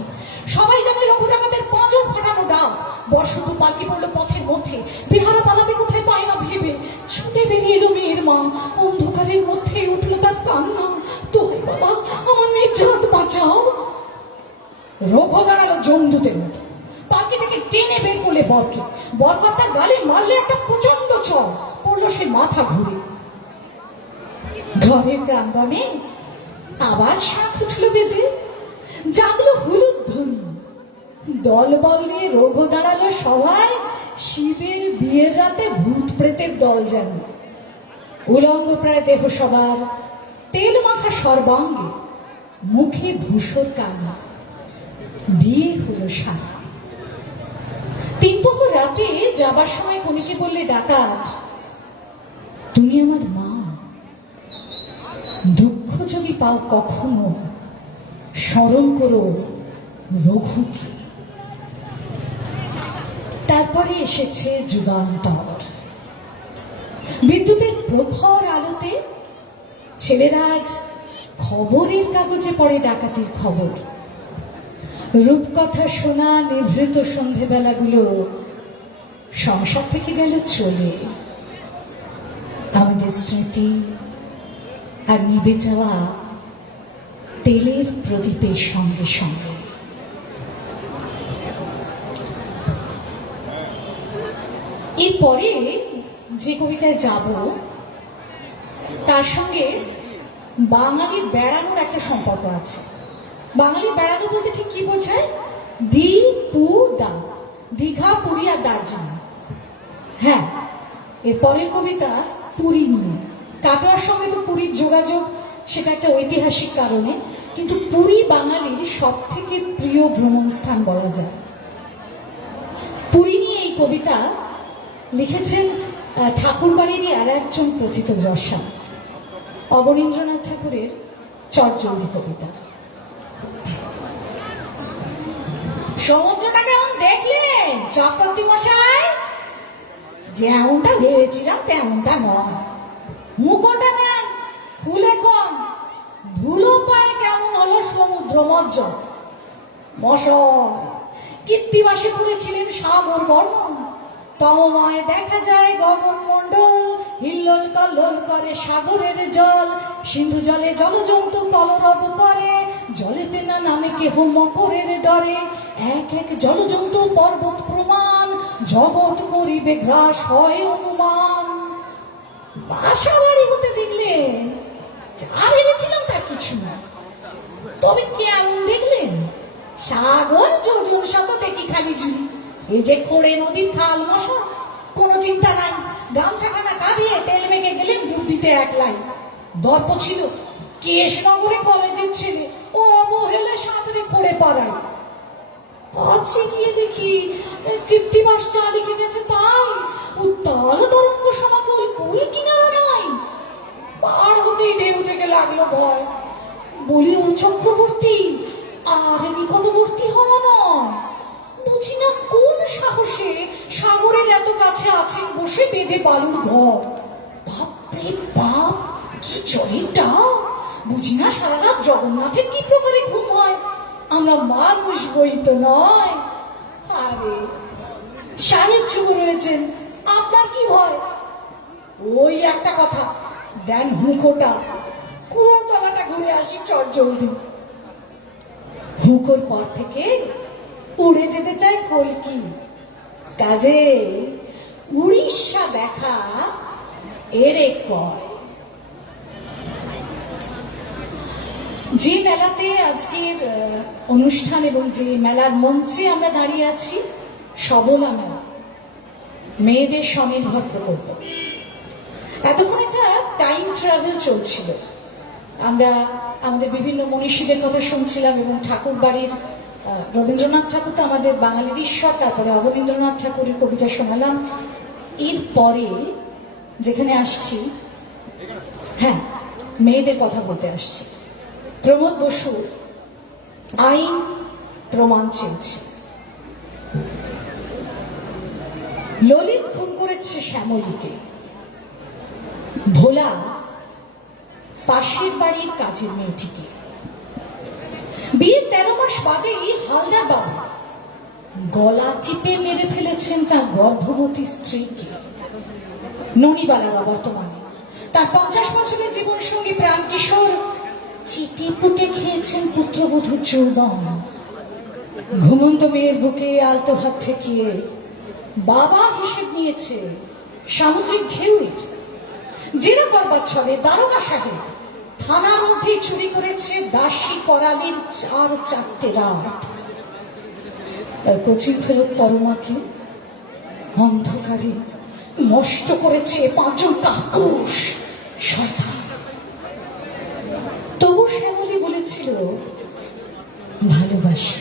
সবাই জানে রঘু ডাকাতের পাঁজর ফাটানো ডাক। বর্ষতু পালকি পড়লো পথের মধ্যে। বিহারা পালাবে কোথায় পায় না ভেবে ছুটে বেরিয়ে এলো মেয়ের মা। অন্ধকারের মধ্যে উঠল তার কান্না, দোহাই বাবা, আমার মেয়ের জাত বাঁচাও। রঘু দাঁড়ালো জমদূতের মতো। পালকি থেকে টেনে বের করলে বরকে। বরকর্তার গালে মারলে একটা প্রচন্ড চড়, পড়লো সে মাথা ঘুরে। ঘরের প্রাঙ্গণে আবার শাঁখ উঠল বেজে, জাগলো হলুদ ধ্বনি। দল বল নিয়ে রঘু দাঁড়ালো সবাই। শিবের বিয়ের রাতে ভূত প্রেতের দল যেন। উলঙ্গ প্রায় দেহ সবার, তেল মাখা সর্বাঙ্গে, মুখে ধূসর কান্না। বিয়ে হলো সারা। 3 প্রহর রাতে যাবার সময় কনিকে বললে ডাকাত, তুমি আমার মা, দুঃখ যদি পাও কখনো স্মরণ করো রঘুকে। তারপরে এসেছে যুগান্তর। বিদ্যুতের প্রখর আলোতে ছেলেরা আজ খবরের কাগজে পড়ে ডাকাতির খবর। রূপকথা শোনা নিভৃত সন্ধেবেলাগুলো সংসার থেকে গেল চলে। আমাদের স্মৃতি আর নিভে যাওয়া তেলের প্রদীপের সঙ্গে সঙ্গে। এরপরে যে কবিতায় যাব তার সঙ্গে বাঙালির বেড়ানোর একটা সম্পর্ক আছে। বাঙালির বেড়ানো বলতে ঠিক কি বোঝায়? দি পু দা, দীঘা, পুরী আর দার্জিলিং। হ্যাঁ, এর পরের কবিতা পুরী নিয়ে। কাটোয়ার সঙ্গে তো পুরীর যোগাযোগ, সেটা একটা ঐতিহাসিক কারণে, কিন্তু পুরী বাঙালির সব থেকে প্রিয় ভ্রমণ স্থান বলা যায়। পুরী নিয়ে এই কবিতা লিখেছেন ঠাকুরবাড়িরই আর একজন প্রথিত যশা, অবনীন্দ্রনাথ ঠাকুরের চটজলদি কবিতা। সমুদ্রটা কেমন দেখলেন চক্রবর্তী মশাই? যেমনটা ভেবেছিলাম তেমনটা নয়। মুখটা নেন খুলে কম, ধুলো পায়ে কেমন হলো সমুদ্র মজ্জল। মশাই কীর্তিবাসে পড়েছিলেন সাগর বর্ণন, তমময় দেখা যায় গগন মণ্ডল, হিল্লোল কল্লোল করে সাগরের জল, সিন্ধু জলে জলজন্তু কলরব করে, জলেতে না নামে কেহ মকরের ডরে, এক এক জলজন্তু পর্বত প্রমাণ, জগৎ করিবে গ্রাস হয় অনুমান। বাসা বাড়ি হতে দেখলেন, যা ভেবেছিলাম তার কিছু না। তবে কেমন দেখলেন? সাগর যোজন শত দেখি খালি জুড়ি, এই যে খোড়ে নদীর খাল মশা, কোনো চিন্তা নাই, গামছাখানা কাঁদিয়ে তেল মেঘে গেলেন ডুব দিতে একলাই। দর্প ছিল কেশনগরে কলেজের ছেলে, ও অবহেলে সাঁতরে খোড়ে পাড়ায়। পাচ্ছে গিয়ে দেখি কৃত্তিবাস চা লিখে গেছে তাই, উত্তাল তরঙ্গ সমাকুল, কুল কিনারা নাই। পার হতেই ঢেউ থেকে লাগলো ভয়, বলি ও চক্রবর্তী আর নিকটবর্তী হওয়া নয়। বুঝি না কোন সাহসে সাগরের এত কাছে আছেন বসে বেঁধে বালুর ঘর। বাপরে বাপ, কি চরিটা! বুঝি না সারা রাত জগন্নাথের কি প্রকারে ঘুম হয়। আমরা মানুষ বই তো নয়। আরে সাহেব শুভ রয়েছেন, আপনার কি ভয়? ওই একটা কথা, দেন হুঁকোটা, কুয়োতলাটা ঘুরে আসি চট জলদি। হুঁকোর পর থেকে উড়ে যেতে চায় কলকি, কাজে উড়িষ্যা দেখা এরে কয়। যে মেলাতে আজকের অনুষ্ঠান এবং যে মেলার মঞ্চে আমরা দাঁড়িয়ে আছি, সবলা মেলা, মেয়েদের স্বনির্ভর প্রকল্প। এতক্ষণ একটা টাইম ট্রাভেল চলছিল, আমরা আমাদের বিভিন্ন মনীষীদের কথা শুনছিলাম এবং ঠাকুর বাড়ির রবীন্দ্রনাথ ঠাকুর তো আমাদের বাঙালির ঈশ্বর, তারপরে অবনীন্দ্রনাথ ঠাকুরের কবিতা শোনালাম। এরপরে যেখানে আসছি, হ্যাঁ, মেয়েদের কথা বলতে আসছি। প্রমোদ বসু আইন প্রমাণ চেয়েছে। ললিত খুন করেছে শ্যামলীকে, ভোলা পাশের বাড়ির কাজের মেয়েটিকে। বিয়ের 13 মাস বাদেই হালদার বাবু গলা টিপে মেরে ফেলেছেন তার গর্ভবতী স্ত্রীকে। ননিবালারা বর্তমানে তার 50 বছরের জীবন সঙ্গী প্রাণ কিশোর চিটে পুটে খেয়েছেন পুত্রবধূর যৌবন। ঘুমন্ত মেয়ের বুকে আলতো হাত ঠেকিয়ে বাবা হিসেব নিয়েছে সামুদ্রিক ঢেউয়ের। জেরা করবার ছলে দারোগা সাহেব থানার মধ্যেই চুরি করেছে দাসী করালির 4-4টে রাত। কোচিং ফেরত পরমাকে অন্ধকারে নষ্ট করেছে 5 জন কাকুশ শয়তান। তবু শ্যামলী বলেছিল ভালোবাসি।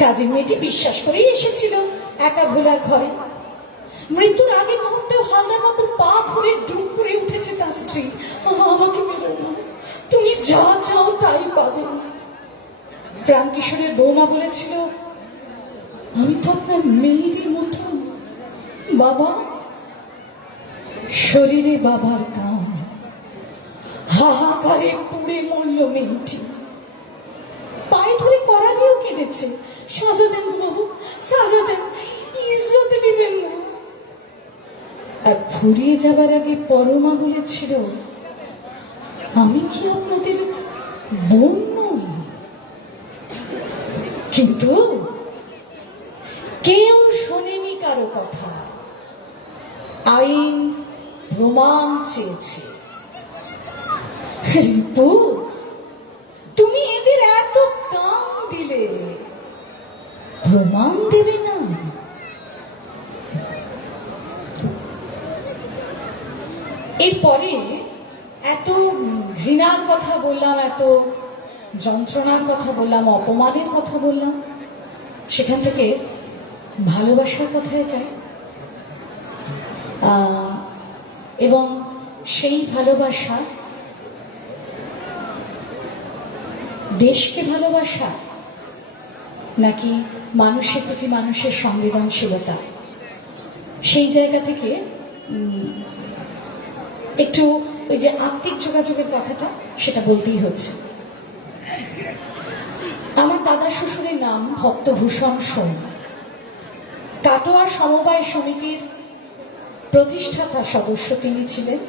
কাজের মেয়েটি বিশ্বাস করেই এসেছিল একা ভোলার ঘরে। মৃত্যুর আগের মুহূর্তেও হালদার বাবুর পা ধরে ডুব করে উঠেছে তার স্ত্রী, আমাকে মেরো না, তুমি যা চাও তাই পাবে। প্রাণ কিশোরের বৌমা বলেছিল, আমি তো আপনার মেয়েরই মতন বাবা। শরীরে বাবার কাম, হাহাকারে পুড়ে মরল মেয়েটি। পায়ে ধরে করালিও কেঁদেছে, সাজা দেন বাবু, সাজা দেন, ইজ্জত নেবেন না। আর ফুরিয়ে যাবার আগে পরমা বলেছিল, আমি কি আপনাদের বোন নই? কিন্তু কেউ শোনেনি কারো কথা। আইন প্রমাণ চেয়েছে। রিপু, তুমি এদের এত কাম দিলে, প্রমাণ দেবে না? এরপরে এত ঘৃণার কথা বললাম, এত যন্ত্রণার কথা বললাম, অপমানের কথা বললাম, সেখান থেকে ভালোবাসার কথায় যায়। এবং সেই ভালোবাসা, দেশকে ভালোবাসা নাকি মানুষের প্রতি মানুষের সংবেদনশীলতা, সেই জায়গা থেকে একটু ওই যে আত্মিক যোগাযোগের কথাটা, সেটা বলতেই হচ্ছে। আমার দাদা শ্বশুরের নাম ভক্তভূষণ সোম। কাটোয়া সমবায় সমিতির প্রতিষ্ঠাতা সদস্য তিনি ছিলেন।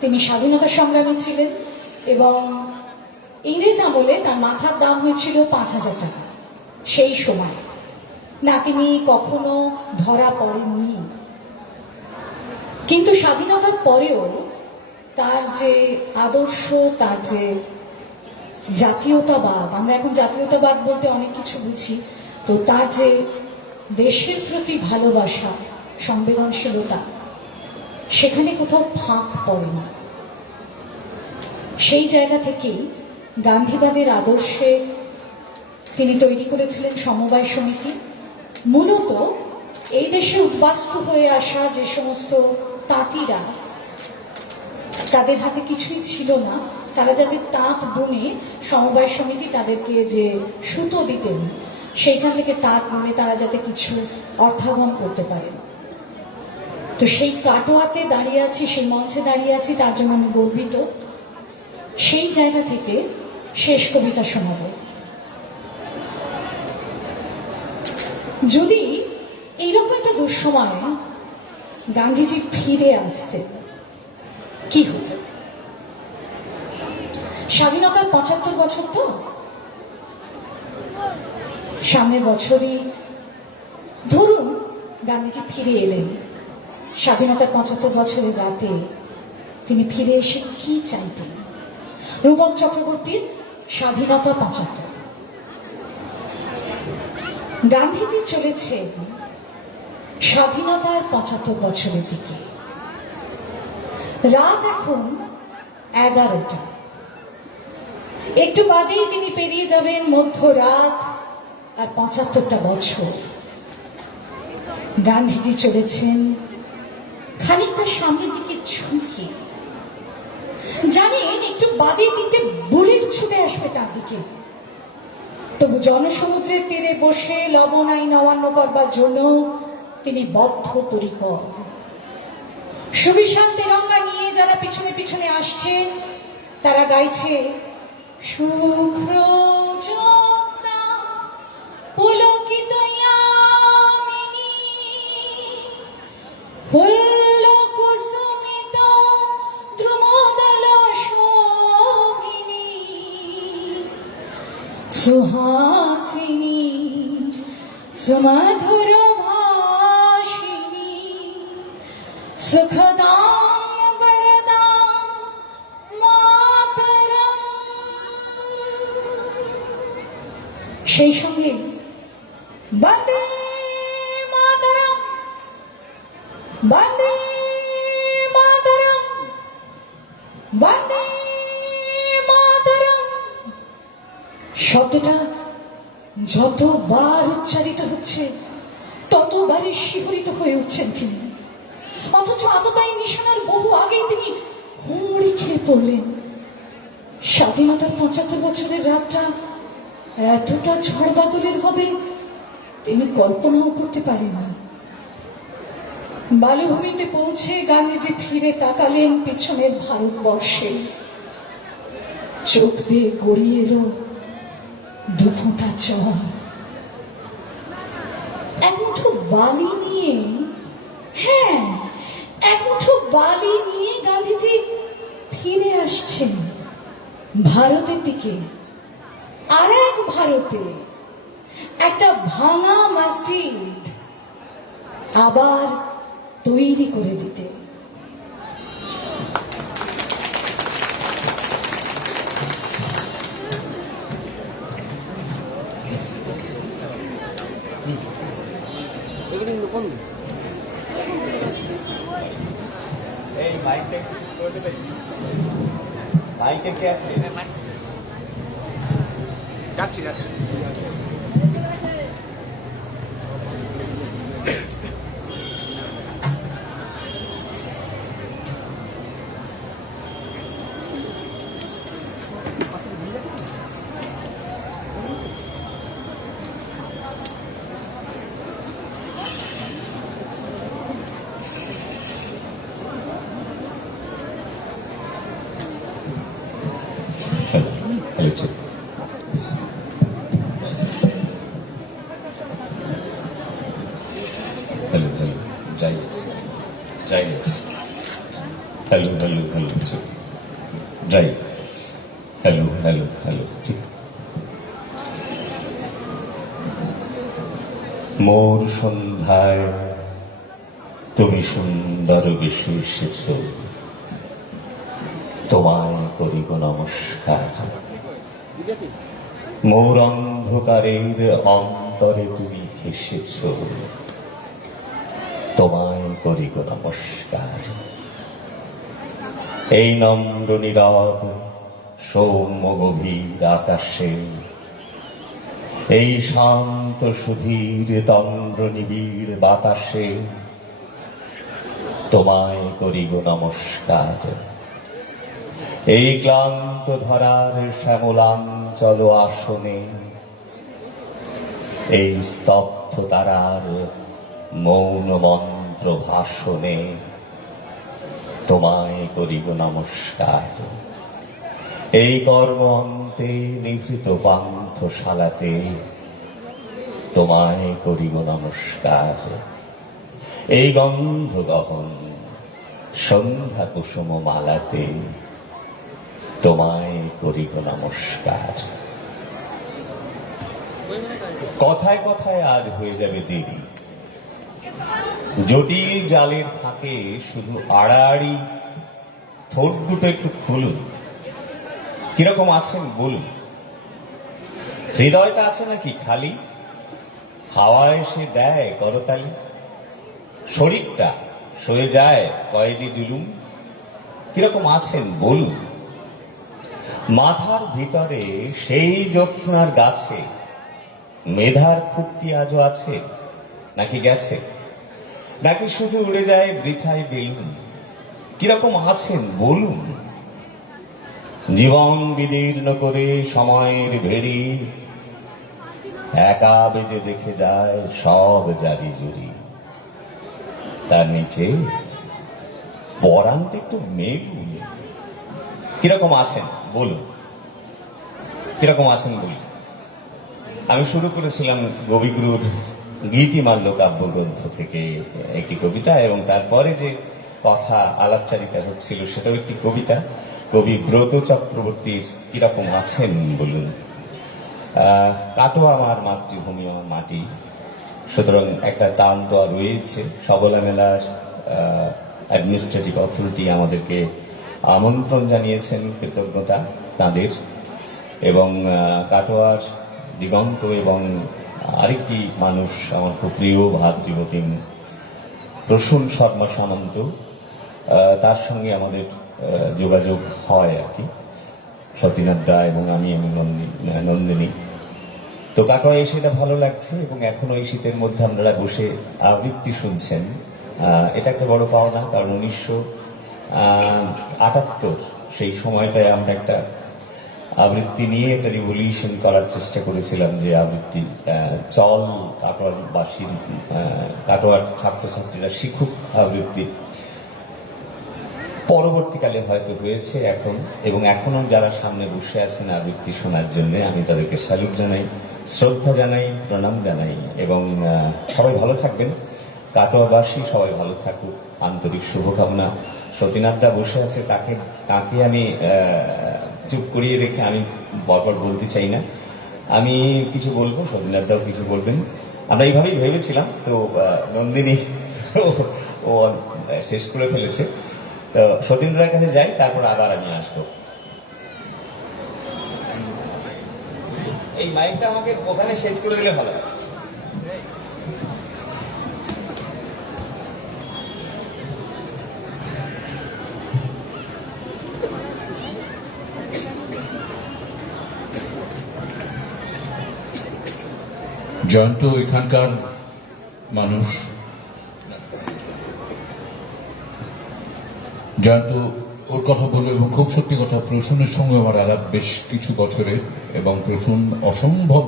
তিনি স্বাধীনতা সংগ্রামী ছিলেন এবং ইংরেজ আমলে তার মাথার দাম হয়েছিল 5,000 টাকা সেই সময়। না, তিনি কখনো ধরা পড়েননি, কিন্তু স্বাধীনতার পরেও তার যে আদর্শ, তার যে জাতীয়তাবাদ, আমরা এখন জাতীয়তাবাদ বলতে অনেক কিছু বুঝি, তো তার যে দেশের প্রতি ভালোবাসা, সংবেদনশীলতা, সেখানে কোথাও ফাঁক পড়েনি। সেই জায়গা থেকেই গান্ধীবাদের আদর্শে তিনি তৈরি করেছিলেন সমবায় সমিতি। মূলত এই দেশে উদ্বাস্তু হয়ে আসা যে সমস্ত তাঁতিরা, তাদের হাতে কিছুই ছিল না, তারা যাতে তাঁত বুনে, সমবায় সমিতি তাদেরকে যে সুতো দিতেন, সেইখান থেকে তাঁত বুনে তারা যাতে কিছু অর্থায়ন করতে পারেন। তো সেই কাটোয়াতে দাঁড়িয়ে আছি, সেই মঞ্চে দাঁড়িয়ে আছি, তার জন্য আমি গর্বিত। সেই জায়গা থেকে শেষ কবিতা শোনাব। যদি এইরকম একটা দুঃসময় গান্ধীজি ফিরে আসতেন, কি হতো? স্বাধীনতার 75 বছর তো, সামনের বছরই ধরুন গান্ধীজি ফিরে এলেন। স্বাধীনতার 75 বছরের রাতে তিনি ফিরে এসে কি চাইতেন? রূপক চক্রবর্তীর স্বাধীনতা 75। গান্ধীজি চলেছেন স্বাধীনতার 75 বছরের দিকে। রাত এখন 11টা, একটু বাদেই তিনি পেরিয়ে যাবেন মধ্যরাত আর 75টা বছর। গান্ধীজি চলেছেন খানিকটা সামনের দিকে ঝুঁকে, জানেন একটু বাদেই 3টে বুলেট ছুটে আসবে তার দিকে। তবু জনসমুদ্রের তীরে বসে লবণ আইন অমান্য করবার জন্য তিনি বদ্ধপরিকর। সুবিশাল তেরঙ্গা নিয়ে যারা পিছনে পিছনে আসছে, তারা গাইছে শুভ্র জ্যোৎস্না পুলকিত ইয়ামিনী, ফুল্ল কুসুমিত দ্রুমদল শোভিনী, সুহাসিনী সুমধুর ভাষিনী, সুখদাং বরদাং মাতরম। সেই সঙ্গে বন্দে মাতরম, বন্দে মাতরম, বন্দে মাতরম শব্দটা যতবার উচ্চারিত হচ্ছে ততবারই শিহরিত হয়ে উঠছেন তিনি। অথচ আততায়ী নিশানার বহু আগেই তিনি হুমড়ি খেয়ে পড়লেন। স্বাধীনতার 75 বছরের রাতটা এতটা ঝড় বাদলের হবে তিনি কল্পনাও করতে পারেননি। বালুভূমিতে পৌঁছে গান্ধীজি ফিরে তাকালেন পিছনের ভারতবর্ষে। চোখ বেয়ে গড়িয়ে এলো দুফোঁটা জল। এক মুঠো বালি নিয়ে, হ্যাঁ, এক মুঠো বালি নিয়ে গান্ধীজি ফিরে আসছেন ভারতের দিকে। আর এক ভারতে একটা ভাঙা মসজিদ আবার তৈরি করে দিতে। যাচ্ছি যাচ্ছি হ্যালো চেক হ্যালো হ্যালো যাই আছে হ্যালো হ্যালো হ্যালো চেক ড্রাই হ্যালো হ্যালো হ্যালো ঠিক মোর সন্ধ্যায় তুমি সুন্দর বেশে এসেছ, তোমায় করিব নমস্কার। মোর অন্ধকারের অন্তরে তুমি এসেছ, তোমায় করিব নমস্কার। এই নম্র নীরব সৌম্য গভীর আকাশে, এই শান্ত সুধীর তন্দ্র নিবিড় বাতাসে তোমায় করিব নমস্কার। এই ক্লান্ত ধরার শ্যামলাঞ্চল আসনে, এই স্তব্ধ তারার মৌন মন্ত্র ভাষণে তোমায় করিব নমস্কার। এই কর্ম অন্তে নিভৃত পান্থশালাতে তোমায় করিব নমস্কার। এই গন্ধ গহন সন্ধ্যা কুসুম মালাতে তোমায় করিব নমস্কার। কথায় কথায় আজ হয়ে যাবে দেরি, জটিল জালের ফাঁকে শুধু আড়াআড়ি ঠোঁট দুটো একটু খুলুন। কিরকম আছেন বলুন? হৃদয়টা আছে নাকি খালি? হাওয়ায় সে দেয় করতালি, শরীরটা সয়ে যায় কয়েদি জুলুম। কিরকম আছেন বলুন? মাথার ভিতরে সেই জ্যোৎস্নার গাছে মেধার ফুর্তি আজও আছে নাকি গেছে? নাকি শুধু উড়ে যায় বৃথায় বেলুন? কিরকম আছেন বলুন? জীবন বিদীর্ণ করে সময়ের ভেড়ি একা বেজে দেখে যায় সব জারি জুড়ি, তার নিচে পরান্তে একটু মেঘ উড়ে। কিরকম আছেন বলুন? কিরকম আছেন বলুন? আমি শুরু করেছিলাম কবিগুরুর গীতিমাল্য কাব্যগ্রন্থ থেকে একটি কবিতা, এবং তারপরে যে কথা আলাপচারিতা হচ্ছিল সেটাও একটি কবিতা, কবি ব্রত চক্রবর্তীর কিরকম আছেন বলুন। কাটোয়া আমার মাতৃভূমি, আমার মাটি, সুতরাং একটা টান তো রয়েছে। সবলা মেলার অ্যাডমিনিস্ট্রেটিভ অথরিটি আমাদেরকে আমন্ত্রণ জানিয়েছেন, কৃতজ্ঞতা তাদের। এবং কাটোয়ার দিগন্ত এবং আরেকটি মানুষ আমার খুব প্রিয় ভাতৃপ্রতিম প্রসূন শর্মা সামন্ত, তার সঙ্গে আমাদের যোগাযোগ হয় আর কি, সতীনাথ দা এবং আমি নন্দিনী। তো কাটোয়ায় এসে এটা ভালো লাগছে, এবং এখনো এই শীতের মধ্যে আপনারা বসে আবৃত্তি শুনছেন, এটা একটা বড় পাওনা। কারণ 1978 সেই সময়টায় আমরা একটা আবৃত্তি নিয়ে একটা রিভলিউশন করার চেষ্টা করেছিলাম, যে আবৃত্তি চল কাটোয়ারবাসীর, কাটোয়ার ছাত্রছাত্রীরা শিখুক আবৃত্তি। পরবর্তীকালে হয়তো হয়েছে এখন, এবং এখনো যারা সামনে বসে আছেন আবৃত্তি শোনার জন্য, আমি তাদেরকে স্যালুট জানাই, শ্রদ্ধা জানাই, প্রণাম জানাই। এবং সবাই ভালো থাকবেন, কাটোয়াবাসী সবাই ভালো থাকুক, আন্তরিক শুভকামনা। সতীনাথদা বসে আছে, তাকে আমি চুপ করিয়ে রেখে আমি বরবার বলতে চাই না। আমি কিছু বলবো, সতীনাথদাও কিছু বলবেন, আমরা এইভাবেই ভেবেছিলাম। তো নন্দিনী ও শেষ করে ফেলেছে, তো সতীন্দ্রদার কাছে যাই, তারপর আবার আমি আসবো। এই মাইকটা আমাকে ওখানে সেট করে দিলে ভালো হয়। জয়ন্ত এখানকার মানুষ। জয়ন্ত ওর কথা বললো এবং খুব সত্যি কথা, প্রসূনের সঙ্গে আমার আলাপ বেশ কিছু বছরের, এবং প্রসূন অসম্ভব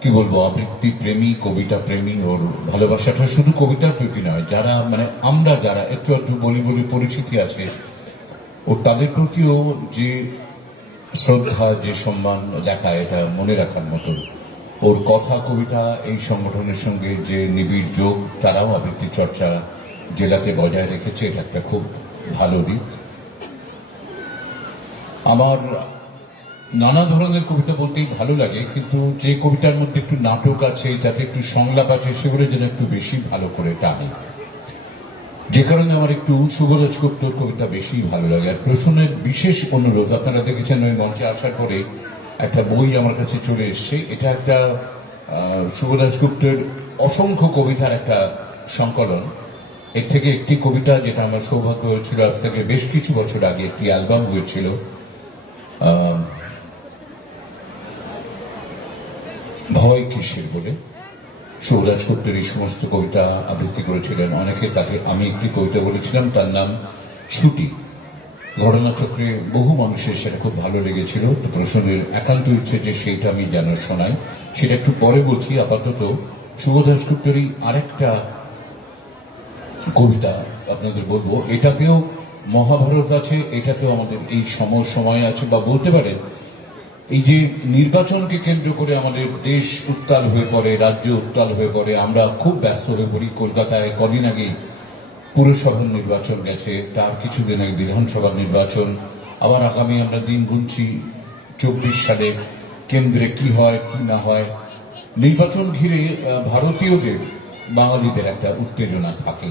কি বলবো আবৃত্তি প্রেমী, কবিতা প্রেমী। ওর ভালোবাসাটা শুধু কবিতার প্রতি নয়, যারা মানে আমরা যারা একটু একটু বলি পরিচিতি আছে ও তাদের প্রতিও যে শ্রদ্ধা, যে সম্মান দেখায়, এটা মনে রাখার মতো। ওর কথা কবিতা এই সংগঠনের সঙ্গে যে নিবিড় যোগ, তারাও আবৃত্তি চর্চা জেলাতে বজায় রেখেছে, এটা একটা খুব ভালো দিক। আমার নানা ধরনের কবিতা বলতেই ভালো লাগে, কিন্তু যে কবিতার মধ্যে একটু নাটক আছে, যাতে একটু সংলাপ আছে, সেগুলো যেন একটু বেশি ভালো করে টানে, যে কারণে আমার একটু শুভরাজ গুপ্তর কবিতা বেশি ভালো লাগে। আর প্রসূনের বিশেষ অনুরোধ, আপনারা দেখেছেন ওই মঞ্চে আসার পরে একটা বই আমার কাছে চলে এসছে। এটা একটা শুভরাজ গুপ্তের অসংখ্য কবিতার একটা সংকলন। এর থেকে একটি কবিতা, যেটা আমার সৌভাগ্য হয়েছিল আজ থেকে বেশ কিছু বছর আগে একটি অ্যালবাম হয়েছিল, ভয় কিসের বলে। শুভরাজ গুপ্তের এই সমস্ত কবিতা আবৃত্তি করেছিলেন অনেকে। তাকে আমি একটি কবিতা বলেছিলাম, তার নাম ছুটি। ঘটনাচক্রে বহু মানুষের সেটা খুব ভালো লেগেছিল। তো প্রসূনের একান্ত ইচ্ছে যে সেইটা আমি যেন শোনাই, সেটা একটু পরে বলছি। আপাতত শুভদাস গুপ্তেরই আরেকটা কবিতা আপনাদের বলবো। এটাতেও মহাভারত আছে, এটাতেও আমাদের এই সময় আছে, বা বলতে পারেন এই যে নির্বাচনকে কেন্দ্র করে আমাদের দেশ উত্তাল হয়ে পড়ে, রাজ্য উত্তাল হয়ে পড়ে, আমরা খুব ব্যস্ত হয়ে পড়ি। কলকাতায় কদিন আগেই পুরসভার নির্বাচন গেছে, তার কিছুদিন আগে বিধানসভার নির্বাচন, আবার আগামী আমরা দিন গুনছি 24 সালে কেন্দ্রে কি হয় কি না হয়। নির্বাচন ঘিরে ভারতীয়দের, বাঙালিদের একটা উত্তেজনা থাকে।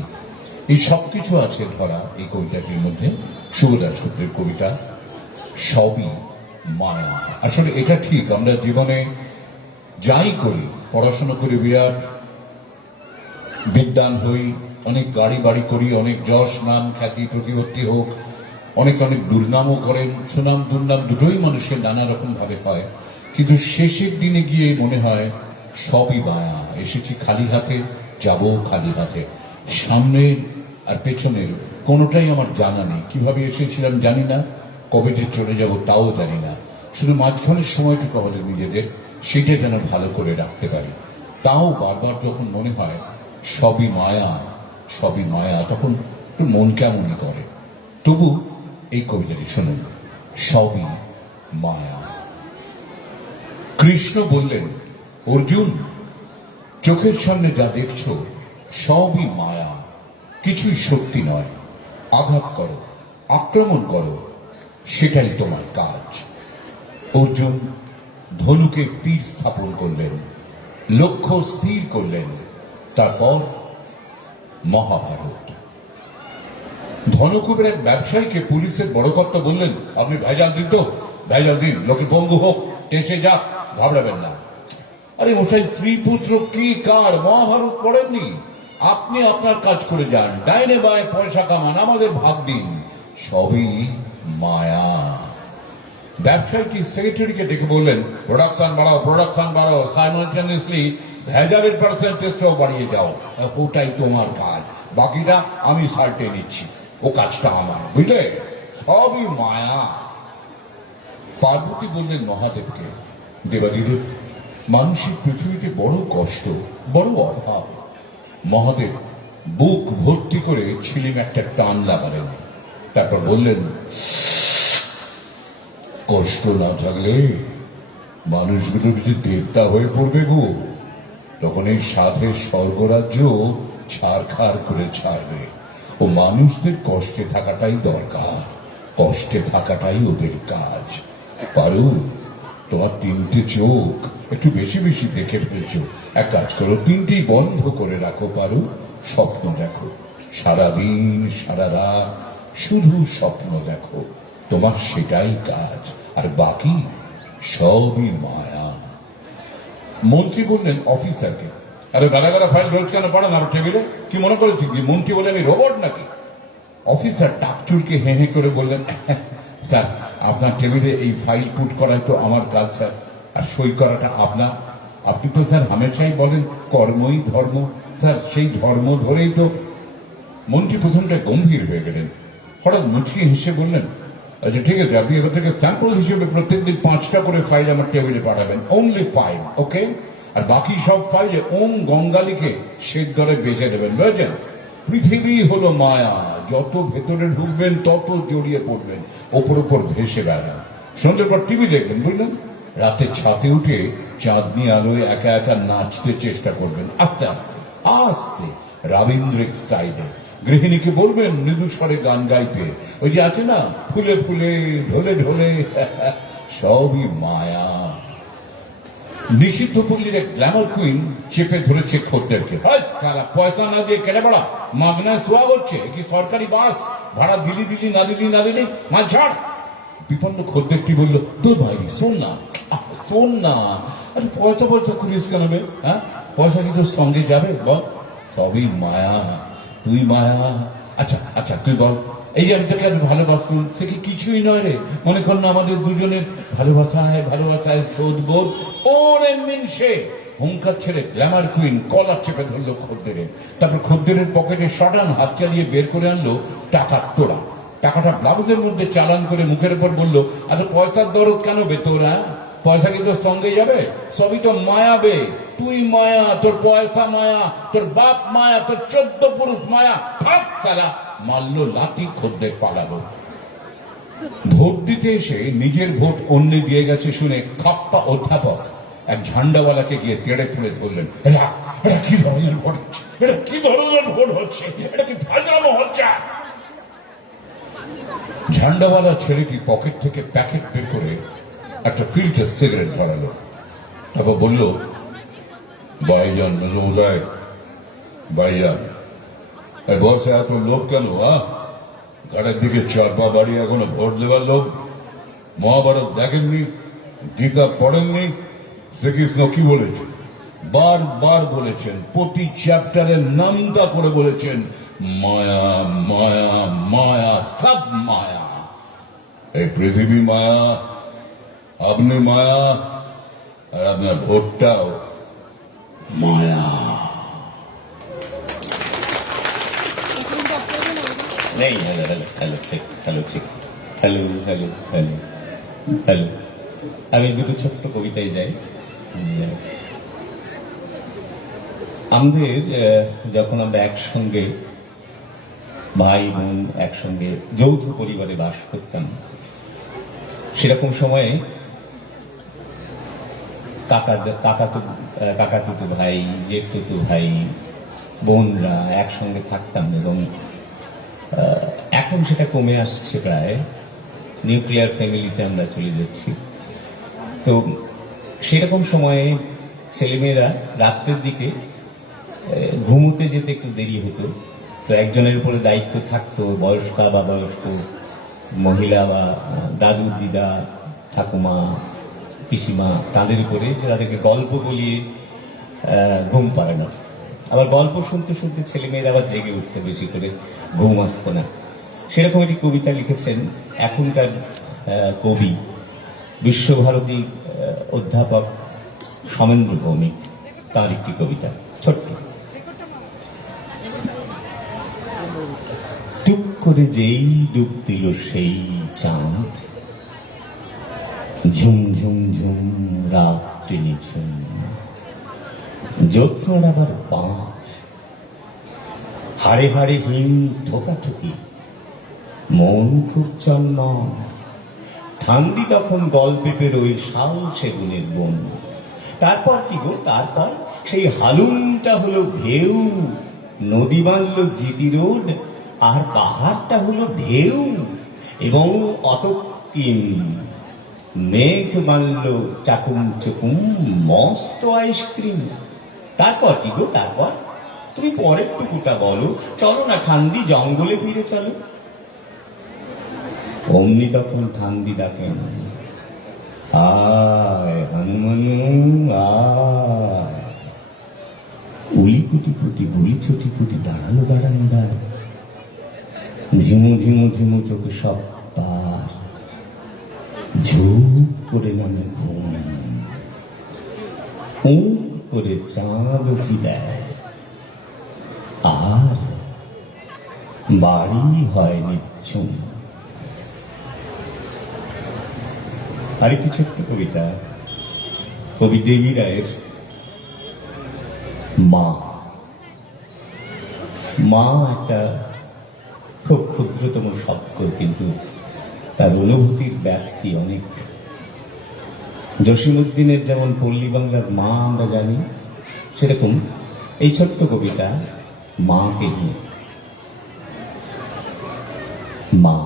এই সবকিছু আছে ধরা এই কবিতাটির মধ্যে। শুভদাস গুপ্তের কবিতা সবই মায়া। আসলে এটা ঠিক, আমরা জীবনে যাই করি, পড়াশোনা করি, বিরাট বিদ্বান হই, অনেক গাড়ি বাড়ি করি, অনেক যশ নাম খ্যাতি প্রতিপত্তি হোক, অনেক দুর্নামও করেন। সুনাম দুর্নাম দুটোই মানুষের নানা রকম ভাবে হয়, কিন্তু শেষের দিনে গিয়ে মনে হয় সবই মায়া। এসেছি খালি হাতে, যাবো খালি হাতে। সামনের আর পেছনের কোনোটাই আমার জানা নেই। কিভাবে এসেছিলাম জানি না, কবে যে চলে যাব তাও জানি না। শুধু মাঝখানের সময়টুকু আমাদের নিজেদের, সেটা যেন ভালো করে রাখতে পারি। তাও বারবার যখন মনে হয় সবই মায়া, সবই মায়া, তখন একটু মন কেমনই করে। তবু এই কবিতাটি শুনুন, সবই মায়া। কৃষ্ণ বললেন, অর্জুন, চোখের সামনে যা দেখছো সবই মায়া, কিছুই সত্যি নয়। আঘাত করো, আক্রমণ করো, সেটাই তোমার কাজ। অর্জুন ধনুকে তীর স্থাপন করলেন, লক্ষ্য স্থির করলেন, তারপর মহাভারত। ধনকুবের এক ব্যবসায়ীকে পুলিশের বড় কর্তা বললেন, আপনি ভেজাল দিন তো, ভেজাল দিন, লোকে পঙ্গু হোক, টেসে যাক, ঘাবড়াবেন না। আরে মশাই, স্ত্রী পুত্র কি কার মহাভারত পড়েননি? আপনি আপনার কাজ করে যান, ডাইনে বায়ে পয়সা কামান, আমাদের ভাগ দিন, সবই মায়া। ব্যবসায়ীটি সেক্রেটারিকে ডেকে বললেন, প্রোডাকশন বাড়াও, প্রোডাকশন বাড়াও, সাইমultaneously ভেজালের পার্সেন্টেজটাও বাড়িয়ে যাও। ওটাই তোমার কাজ, বাকিটা আমি সাল্টে নিচ্ছি, ও কাজটা আমার, বুঝলে? সবই মায়া। পার্বতী বললেন মহাদেবকে, দেবাদিদেব, মানুষের পৃথিবীতে বড় কষ্ট, বড় অভাব। মহাদেব বুক ভর্তি করে ছিলিম একটা টান লাগালেন, তারপর বললেন, কষ্ট না থাকলে মানুষগুলো কিছু দেবতা হয়ে পড়বে গো, তখন এই সাধের স্বর্গরাজ্য ছাড়খাড় করে ছাড়বে। ও মানুষদের কষ্টে থাকাটাই দরকার, কষ্টে থাকাটাই ওদের কাজ। পারু, তোমার 3টে চোখ একটু বেশি বেশি দেখে ফেলছো, এক কাজ করো, 3টেই বন্ধ করে রাখো। পারু, স্বপ্ন দেখো, সারাদিন সারা রাত শুধু স্বপ্ন দেখো, তোমার সেটাই কাজ, আর বাকি সবই মায়া। মন্ত্রী বললেন অফিসারকে, আরে গালা গালা ফাইল রোজ কেন পড়ান আমার টেবিলে? কি মনে করেছি কি মন্ত্রী বলে আমি রোবট নাকি? অফিসার টাকচুরকে হে হে করে বললেন, স্যার, আপনার টেবিলে এই ফাইল পুট করাই তো আমার কাজ স্যার, আর সই করাটা আপনার। আপনি তো স্যার হামেশাই বলেন কর্মই ধর্ম। স্যার সেই ধর্ম ধরেই তো। মন্ত্রী প্রথমটা গম্ভীর হয়ে গেলেন, হঠাৎ মুচকি হেসে বললেন, আচ্ছা ঠিক আছে, আপনি এবার থেকে স্যাম্পল হিসেবে প্রত্যেকদিন 5টা করে ফাইল আমার টেবিলে পাঠাবেন, অনলি 5, ওকে? আর বাকি সব ফাইলে ওম গঙ্গা লিখে শেখ দরে বেঁচে দেবেন, বুঝেছেন? পৃথিবী হলো মায়া, যত ভেতরে ঢুকবেন তত জড়িয়ে পড়বেন, ওপর ওপর ভেসে বেড়ান। সন্ধ্যের পর টিভি দেখবেন, বুঝলেন? রাতে ছাদে উঠে চাঁদনি আলোয় একা একা নাচতে চেষ্টা করবেন, আস্তে আস্তে আস্তে, রবীন্দ্রিক স্টাইলে। গৃহিণীকে বলবেন মৃদু স্বরে গান গাইতে, ওই যে আছে না, ফুলে ফুলে ঢোলে ঢোলে, সবই মায়া। নিষিদ্ধ পল্লীর এক গ্ল্যামার কুইন চেপে ধরেছে খদ্দেরকে, সারা পয়সা না দিয়ে কেটে পড়া, মাগনায় শোয়া হচ্ছে কি সরকারি বাস, ভাড়া দিলি দিলি না দিলি না দিলি মা ছাড়। বিপন্ন খদ্দেরটি বলল, তো ভাই শোন না, শোন না, আরে পয়সা পয়সা করিস কেন বে? হ্যাঁ, পয়সা কি তোর সঙ্গে যাবে বল? সবই মায়া, তুই মায়া। আচ্ছা আচ্ছা তুই বল, এই যে আমি তোকে আমি ভালোবাসতুম, সে কি কিছুই নয় রে? মনে কর না আমাদের দুজনের ভালোবাসায় ভালোবাসায় শোধবোধ। ওরে মিনসে হুঙ্কার ছেড়ে গ্ল্যামার কুইন কলার চেপে ধরলো খদ্দেরের। তারপর খদ্দেরের পকেটে শটান হাত চালিয়ে বের করে আনলো টাকার তোড়া। টাকাটা ব্লাউজের মধ্যে চালান করে মুখের উপর বললো, আচ্ছা পয়সার দরদ কেন বে তোর? হ্যাঁ, পয়সা কি তোর সঙ্গে যাবে? সবই তো মায়া বে, তুই মায়া, তোর পয়সা মায়া, তোর বাপ মায়া, তোর 14 পুরুষ মায়া। থাক চালা, মারলো লাথি, খদ্দের পালালো। ভোট দিতে এসে নিজের ভোট অন্য দিয়ে গেছে শুনে খাপ্পা অধ্যাপক এক ঝান্ডাওয়ালাকে গিয়ে তেড়ে ফুড়ে ধরলেন, এটা কি ধরনের ভোট হচ্ছে? এটা কি ধরনের ভোট হচ্ছে? এটা কি ফাজলামো হচ্ছে? ঝান্ডাওয়ালা ছেলেটি পকেট থেকে প্যাকেট বের করে একটা ফিল্টার সিগারেট ধরালো, তারপর বলল, ভাইজান মেজমশাই, ভাইজান এই বসে এত লোক কেন? ঘাটের দিকে 4 পা বাড়িয়ে এখনো ভোট দেবার লোক? মহাভারত দেখেননি? গীতা পড়েননি? শ্রীকৃষ্ণ কি বলেছে? বারবার বলেছেন, প্রতি চ্যাপ্টারের নামটা করে বলেছেন, মায়া মায়া মায়া, সব মায়া। এই পৃথিবী মায়া, আপনি মায়া, আর আপনার ভোটটাও মায়া। नहीं hello hello hello check hello check hello hello hello hello আমি দুটো ছোট্ট কবিতায় যাই। আমাদের যখন আমরা একসঙ্গে ভাই বোন একসঙ্গে যৌথ পরিবারে বাস করতাম, সেরকম সময়ে কাকাতুতো ভাই, জেঠতুতো ভাই, বোনরা একসঙ্গে থাকতাম, এবং এখন সেটা কমে আসছে, প্রায় নিউক্লিয়ার ফ্যামিলিতে আমরা চলে যাচ্ছি। তো সেরকম সময়ে ছেলেমেয়েরা রাত্রের দিকে ঘুমোতে যেতে একটু দেরি হতো, তো একজনের উপরে দায়িত্ব থাকতো, বয়স্কা বা বয়স্ক মহিলা বা দাদু দিদা ঠাকুমা পিসিমা, তাদের উপরে, যে তাদেরকে গল্প বলিয়ে ঘুম পাড়ানো। আবার গল্প শুনতে শুনতে ছেলেমেয়েরা আবার জেগে উঠতে, বেশি করে ঘুম আসতো না। সেরকম একটি কবিতা লিখেছেন এখনকার কবি বিশ্বভারতী অধ্যাপক সমেন্দ্র ভৌমিক, তার একটি কবিতা, ছোট্ট। টুক করে যেই ডুব দিল সেই চাঁদ, ঝুম ঝুম ঝুম রাত্রি নিঝুম, জ্যোৎস্নার আবার বাঁধ, হাড়ে হাড়ে হিম ঠোকাঠুকি, মন খুব চন্ন, ঠান্ডি তখন গল্পে বেরোয় শাল সেগুনের বন। তারপর কি গো, তারপর সেই হালুমটা হলো ঢেউ, নদী বানলো জিটি রোড, আর পাহাড়টা হলো ঢেউ, এবং অতকিম মেঘ বানলো চাকুম চুকুম মস্ত আইসক্রিম। তারপর কি গো, তারপর তুমি পরের টুকুটা বলো, চলো না ঠান্ডি জঙ্গলে ফিরে চলো। অমনি তখন ঠান্ডি ডাকেন, আয় হনুমানু আয়। উলি কুটি ফুটি গুলি ছুটি ফুটি দাঁড়ালো বারান্দায়, ঝিমু ঝিমু ঝিমু চোখে সব পার, ঝুপ করে নামে ঘুম। ফুঁ করে চাঁদ কি দেয়, আর বাড়ি হয় নিচ্ছুম। আরেকটি ছোট্ট কবিতা কবি দেবী রায়ের মা। মা একটা খুব ক্ষুদ্রতম শব্দ, কিন্তু তার অনুভূতির ব্যাপ্তি অনেক। জসীমউদ্দিনের যেমন পল্লী বাংলার মা আমরা জানি, সেরকম এই ছোট্ট কবিতা মাকে নিয়ে। মা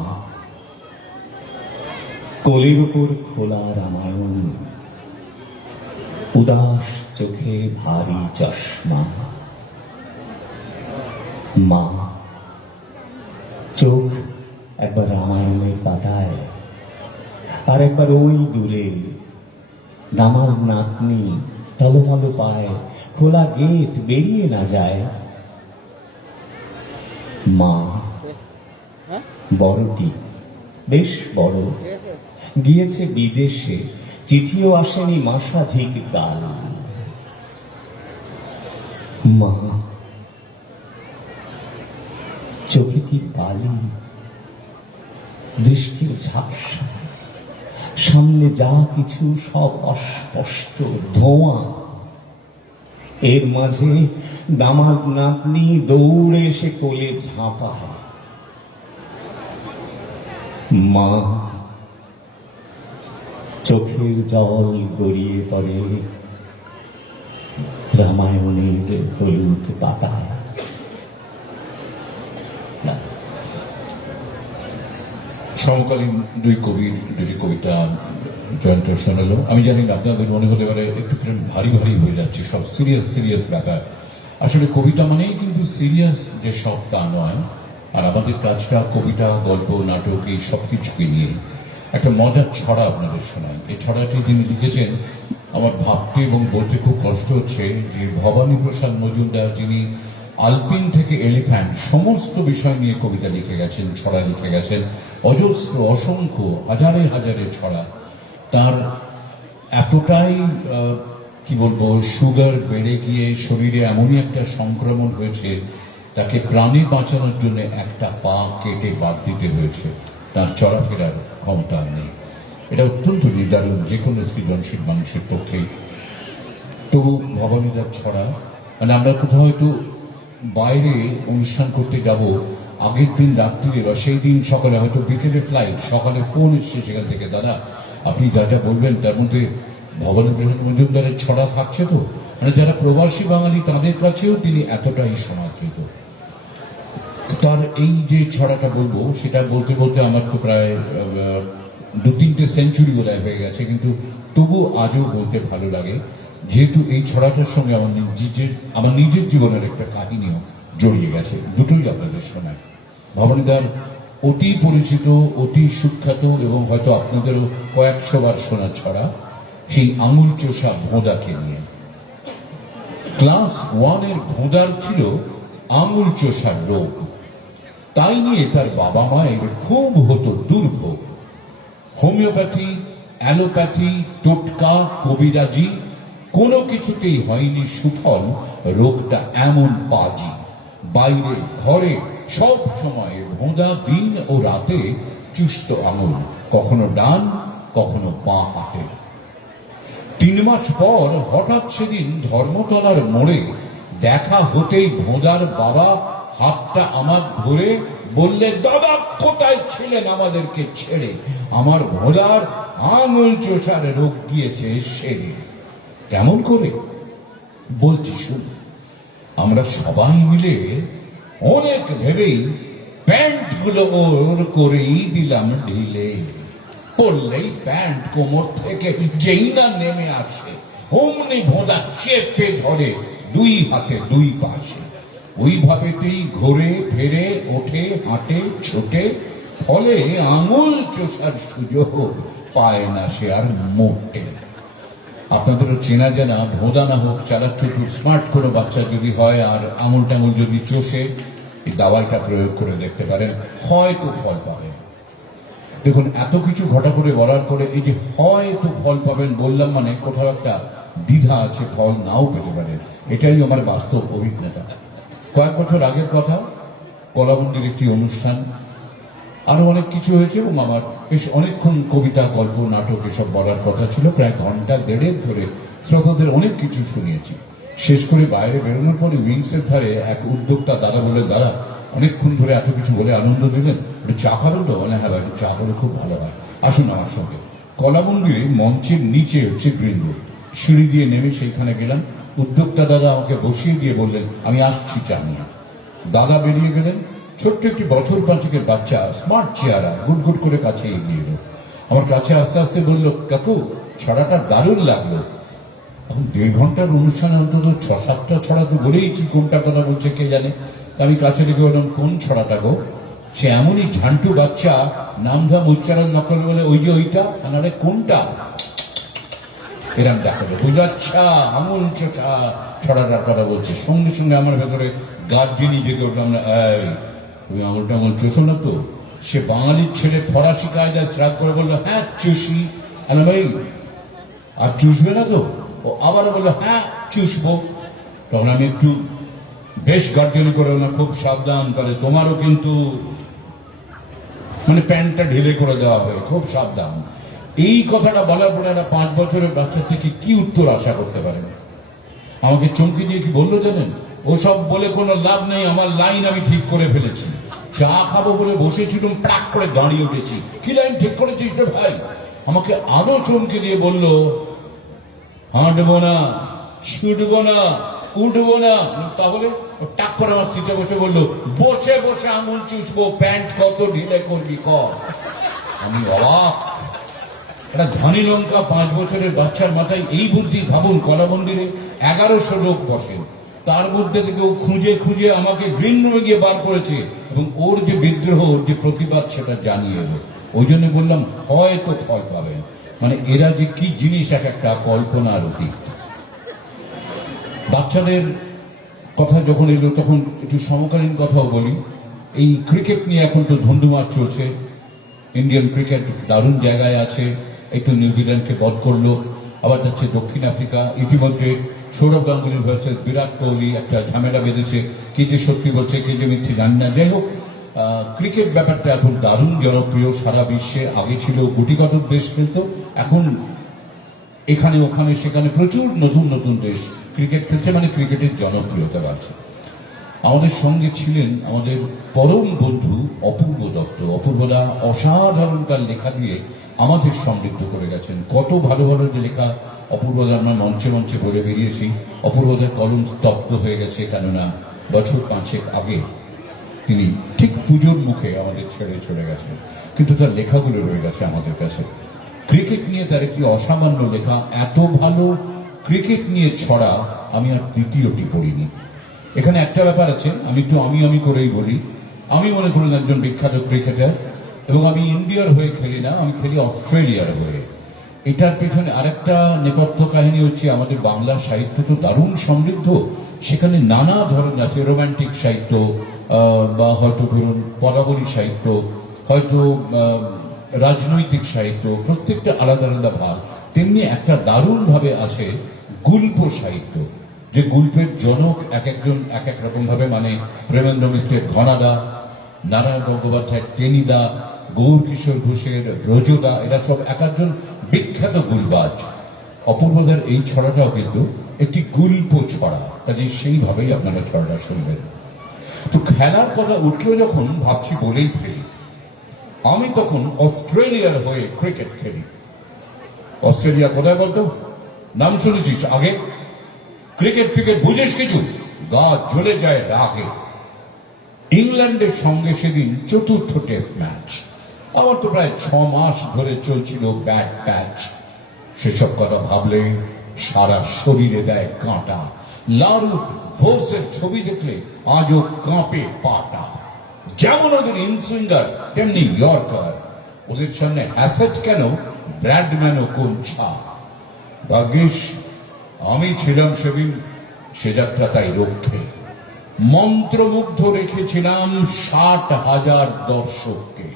কোলের উপর খোলা রামায়ণ, উদাস চোখে ভারী চশমা। মা চোখ একবার রামায়ণের পাতায়, আর একবার ওই দূরে দামাল নাতনি টলমল পায়, খোলা গেট বেরিয়ে না যায়। মা বড়টি, বেশ বড়, গিয়েছে বিদেশে, চিঠিও আসেনি মাসাধিক কাল। মা চোখে কি বালি, দৃষ্টির ঝাপসা, সামনে যা কিছু সব অস্পষ্ট ধোঁয়া। এর মাঝে দামাদ নাতনি দৌড়ে এসে কোলে ঝাঁপায়। মা চোখের জল গড়িয়ে পড়ে রামায়ণের হলুদ পাতায়। সমকালীন দুই কবির দুটি কবিতা জয়ন্ত শোনালো। আমি জানি না আপনাদের মনে হতে পারে একটু ভারী ভারী হয়ে যাচ্ছে, সব সিরিয়াস সিরিয়াস ব্যাপার। আসলে কবিতা মানেই কিন্তু সিরিয়াস যে সব তা নয়। আর আমাদের কাজটা কবিতা, গল্প, নাটক এই সব কিছুকে নিয়ে একটা মজার ছড়া আপনাদের শোনাই। এই ছড়াটি যিনি লিখেছেন আমার ভাবতে এবং বলতে খুব কষ্ট হচ্ছে যে ভবানী প্রসাদ মজুমদার, যিনি আলপিন থেকে এলিফ্যান্ট সমস্ত বিষয় নিয়ে কবিতা লিখে গেছেন, ছড়া লিখে গেছেন, অজস্র অসংখ্য হাজারে হাজারে ছড়া। তার এতটাই কি বলবো, সুগার বেড়ে গিয়ে শরীরে এমনই একটা সংক্রমণ হয়েছে, তাকে প্রাণে বাঁচানোর জন্য একটা পা কেটে বাদ দিতে হয়েছে। তার চলাফেরার ক্ষমতা নেই। এটা অত্যন্ত নিদারুণ যে কোনো সৃজনশীল মানুষের পক্ষেই। তবু ভবানীদার ছড়া, মানে আমরা কোথাও হয়তো বাইরে অনুষ্ঠান করতে যাব, আগের দিন রাত্রিরে বা সেই দিন সকালে, হয়তো বিকেলে ফ্লাইট, সকালে ফোন এসছে সেখান থেকে, দাদা আপনি যা যা বলবেন তার মধ্যে ভবানী প্রসাদ মজুমদারের ছড়া থাকছে তো। মানে যারা প্রবাসী বাঙালি তাদের কাছেও তিনি এতটাই সমাদৃত। তার এই যে ছড়াটা বলবো, সেটা বলতে বলতে আমার তো প্রায় 2-3টে সেঞ্চুরি বোধহয় হয়ে গেছে, কিন্তু তবু আজও বলতে ভালো লাগে, যেহেতু এই ছড়াটার সঙ্গে আমার নিজের জীবনের একটা কাহিনীও জড়িয়ে গেছে। দুটোই আপনাদের শোনায়। ভবানীদার অতি পরিচিত, অতি সুখ্যাত এবং হয়তো আপনাদেরও কয়েকশো বার শোনা ছড়া, সেই আঙুল চোষা ভোঁদাকে নিয়ে। ক্লাস 1-এর ভোঁদার ছিল আঙুল চোষার রোগ। তাই নিয়ে তার বাবা মায়ের খুব হতো দুর্ভোগ। হোমিওপ্যাথি, অ্যালোপ্যাথি, টোটকা, কবিরাজি কোনো কিছুতেই হয়নি সুফল। রোগটা এমন বাজি, বাইরে ঘরে সব সময় ভোঁদা, দিন ও রাতে চুষ্ট আঙুল, কখনো ডান কখনো বাঁ হাতে। 3 মাস পর হঠাৎ সেদিন ধর্মতলার মোড়ে দেখা হতেই ভোঁদার বাবা হাতটা আমার ধরে বললে, দাদা কোথায় ছিলেন আমাদেরকে ছেড়ে, আমার ভোঁদার আঙুল চোষার রোগ গিয়েছে সেরে। কেমন করে বলছি শুন। আমরা সবাই মিলে অনেক ভেবেই প্যান্ট গুলো ওর করেই দিলাম ঢিলে। পড়লেই প্যান্ট কোমর থেকে যেই না নেমে আসে, অমনি ভোঁদা চেপে ধরে 2 হাতে 2 পাশে। ওইভাবেতেই ঘুরে ফেরে ওঠে, হাঁটে, ছোটে, ফলে আঙুল চোষার সুযোগ পায় না সে আর মোটে। আপনাদেরও চেনা জানা ভোঁদা না হোক, চালাচ্চুটুর স্মার্ট কোনো বাচ্চা যদি হয় আর আঙুল টাঙুল যদি চষে, এই দাওয়াইটা প্রয়োগ করে দেখতে পারেন, হয়তো ফল পাবেন। দেখুন, এত কিছু ঘটা করে বলার পরে এই যে হয়তো ফল পাবেন বললাম, মানে কোথাও একটা দ্বিধা আছে, ফল নাও পেতে পারে। এটাই আমার বাস্তব অভিজ্ঞতা। কয়েক বছর আগের কথা, কলাবন্দির একটি অনুষ্ঠান, আরো অনেক কিছু হয়েছে এবং আমার বেশ অনেকক্ষণ কবিতা, গল্প, নাটক এসব বলার কথা ছিল। প্রায় ঘন্টা দেড়েক ধরে শ্রোতাদের অনেক কিছু শুনিয়েছি। শেষ করে বাইরে বেরোনোর পরে উইংসের ধারে এক উদ্যোক্তা দাদা বলে, দাদা অনেকক্ষণ ধরে এত কিছু বলে আনন্দ দিলেন, একটু চা খাবেন তো? মানে হ্যাঁ ভাই, চা হলে খুব ভালো হয়, আসুন আমার সঙ্গে। কলামন্দিরে মঞ্চের নিচে হচ্ছে গ্রিন রুম, সিঁড়ি দিয়ে নেমে সেইখানে গেলাম। উদ্যোক্তা দাদা আমাকে বসিয়ে দিয়ে বললেন, আমি আসছি চা নিয়ে। দাদা বেরিয়ে গেলেন। ছোট্ট একটি বছর 5-এর বাচ্চা, স্মার্ট চেহারা, গুড় করে কাছে এগিয়ে এলো। আমার কাছে আস্তে আস্তে বলল, কাকু ছড়াটা দারুণ লাগলো। এখন 1.5 ঘন্টার অনুষ্ঠানে অন্তত 6-7টা ছড়া তো বলেইছি, কোনটা কথা বলছে কে জানে। আমি কাছে রেখে বললাম, কোন ছড়াটা গো? সে এমনই ঝান্টু বাচ্চা, নামধাম উচ্চারণ না করে বলে, ওই যে ওইটা। আরে কোনটা? এরম দেখাবে, বুঝে আচ্ছা আঙুল চোখা ছড়াটার কথা বলছে। সঙ্গে সঙ্গে আমার ভেতরে গার্জেনই জেগে উঠলাম, এই তুমি আঙুলটা আঙুল চুষো না তো? সে বাঙালির ছেলে ফরাসি কায়দায় শ্রাগ করে বললো, হ্যাঁ চুষি। ভাই আর চুষবে না তো? ও আবার বললো, হ্যাঁ চুষবো। তখন আমি একটু বেশ গার্জেনি করে বললাম, খুব সাবধান, তাহলে তোমারও কিন্তু মানে প্যান্টটা ঢিলে করে দেওয়া হবে, খুব সাবধান। এই কথাটা বলার পরে একটা 5 বছরের বাচ্চা থেকে কি উত্তর আশা করতে পারেন? আমাকে চমকে দিয়ে কি বললো জানেন? ওসব বলে কোনো লাভ নেই, আমার লাইন আমি ঠিক করে ফেলেছি। চা খাবো বলে বসেছিলাম, প্রাক করে দাঁড়িয়ে উঠেছি। কি লাইন ঠিক করেছিস রে ভাই? আমাকে আরো চমকে দিয়ে বলল, হাঁটবো না, ছুটবো না, উঠবো না। তাহলে টাক করে আমার সিটে বসে বললো, বসে বসে আঙুল চুষবো, প্যান্ট কত ঢিলে করবি কর। আমি অবাক। একটা ধানি লঙ্কা 5 বছরের বাচ্চার মাথায় এই বুদ্ধি। ভাবুন, কলামন্দিরে 1100 লোক বসেন, তার মধ্যে থেকে ও খুঁজে খুঁজে আমাকে গ্রিন রুমে গিয়ে বার করেছে এবং ওর যে বিদ্রোহ, ওর যে প্রতিবাদ, সেটা জানিয়ে এলো। ওই জন্য বললাম, হয়তো ফল পাবেন। মানে এরা যে কি জিনিস, এক একটা কল্পনার অতীত। বাচ্চাদের কথা যখন এলো, তখন একটু সমকালীন কথাও বলি। এই ক্রিকেট নিয়ে এখন তো ধুন্ধুমার চলছে। ইন্ডিয়ান ক্রিকেট দারুণ জায়গায় আছে, একটু নিউজিল্যান্ডকে বধ করলো, আবার যাচ্ছে দক্ষিণ আফ্রিকা। ইতিমধ্যে সৌরভ গাঙ্গুলি ভার্সেস বিরাট কোহলি একটা ঝামেলা বেঁধেছে, কে যে সত্যি বলছে কে যে মিথ্যে জানি না। যাই হোক, ক্রিকেট ব্যাপারটা এখন দারুণ জনপ্রিয় সারা বিশ্বে। আগে ছিল গুটি কতক দেশ খেলত, এখন এখানে ওখানে সেখানে প্রচুর নতুন নতুন দেশ ক্রিকেট খেলছে, মানে ক্রিকেটের জনপ্রিয়তা বাড়ছে। আমাদের সঙ্গে ছিলেন আমাদের পরম বন্ধু অপূর্ব দত্ত। অপূর্বদা অসাধারণ তার লেখা দিয়ে আমাদের সমৃদ্ধ করে গেছেন। কত ভালো ভালো যে লেখা অপূর্বদা আমরা মঞ্চে মঞ্চে বলে বেরিয়েছি। অপূর্বদার কলম স্তব্ধ হয়ে গেছে, কেননা বছর 5 আগে তিনি ঠিক পুজোর মুখে আমাদের ছেড়ে চলে গেছেন, কিন্তু তার লেখাগুলো রয়ে গেছে আমাদের কাছে। ক্রিকেট নিয়ে তার একটি অসামান্য লেখা, এত ভালো ক্রিকেট নিয়ে ছড়া আমি আর দ্বিতীয়টি পড়িনি। এখানে একটা ব্যাপার আছে, আমি একটু আমি করেই বলি। আমি মনে করেন একজন বিখ্যাত ক্রিকেটার, এবং আমি ইন্ডিয়ার হয়ে খেলি না, আমি খেলি অস্ট্রেলিয়ার হয়ে। এটার পেছনে আরেকটা নেপথ্য কাহিনী হচ্ছে, আমাদের বাংলা সাহিত্য তো দারুণ সমৃদ্ধ। সেখানে নানা ধরনের আছে, রোমান্টিক সাহিত্য, বা হয়তো ধরুন পদাবলী সাহিত্য, হয়তো রাজনৈতিক সাহিত্য, প্রত্যেকটা আলাদা আলাদা ভাগ। তেমনি একটা দারুণভাবে আছে গল্প সাহিত্য, যে গল্পের জনক এক একজন এক এক রকম ভাবে, মানে প্রেমেন্দ্র মিত্রের ঘনাদা, নারায়ণ গঙ্গোপাধ্যায়ের টেনিদা, গৌর কিশোর ঘোষের ব্রজদা, এরা সব এক একজন বিখ্যাত গুলবাজ। অপূর্বদার এই ছড়াটাও কিন্তু একটি গল্প ছড়া, কাজে সেইভাবেই আপনারা ছড়াটা শুনবেন। তো খেলার কথা উঠলেও যখন ভাবছি বলেই ফেলি, আমি তখন অস্ট্রেলিয়ার হয়ে ক্রিকেট খেলি। অস্ট্রেলিয়া কোথায় বলতো? নাম শুনেছিস আগে? ক্রিকেট ক্রিকেট বুঝিস কিছু? গা জ্বলে যায় রাগে। ইংল্যান্ডের সঙ্গে সেদিন 4র্থ টেস্ট ম্যাচ। আমার তো প্রায় 6 মাস ধরে চলছিল ব্যাট প্যাচ। সেসব কথা ভাবলে সারা শরীরে দেয় কাঁটা। লারুট ভোর্সের ছবি দেখলে আজও কাঁপে পাটা। যেমন ওদের ইনসুইঙ্গার, তেমনি ইয়র্কার। ওদের সামনে হ্যাসেট কেন, ব্র্যাডম্যানও কোন ছা। ভাগ্যিস আমি ছিলাম সেদিন সে যাত্রা তাই রক্ষে। মন্ত্রমুগ্ধ রেখেছিলাম 60,000 দর্শককে।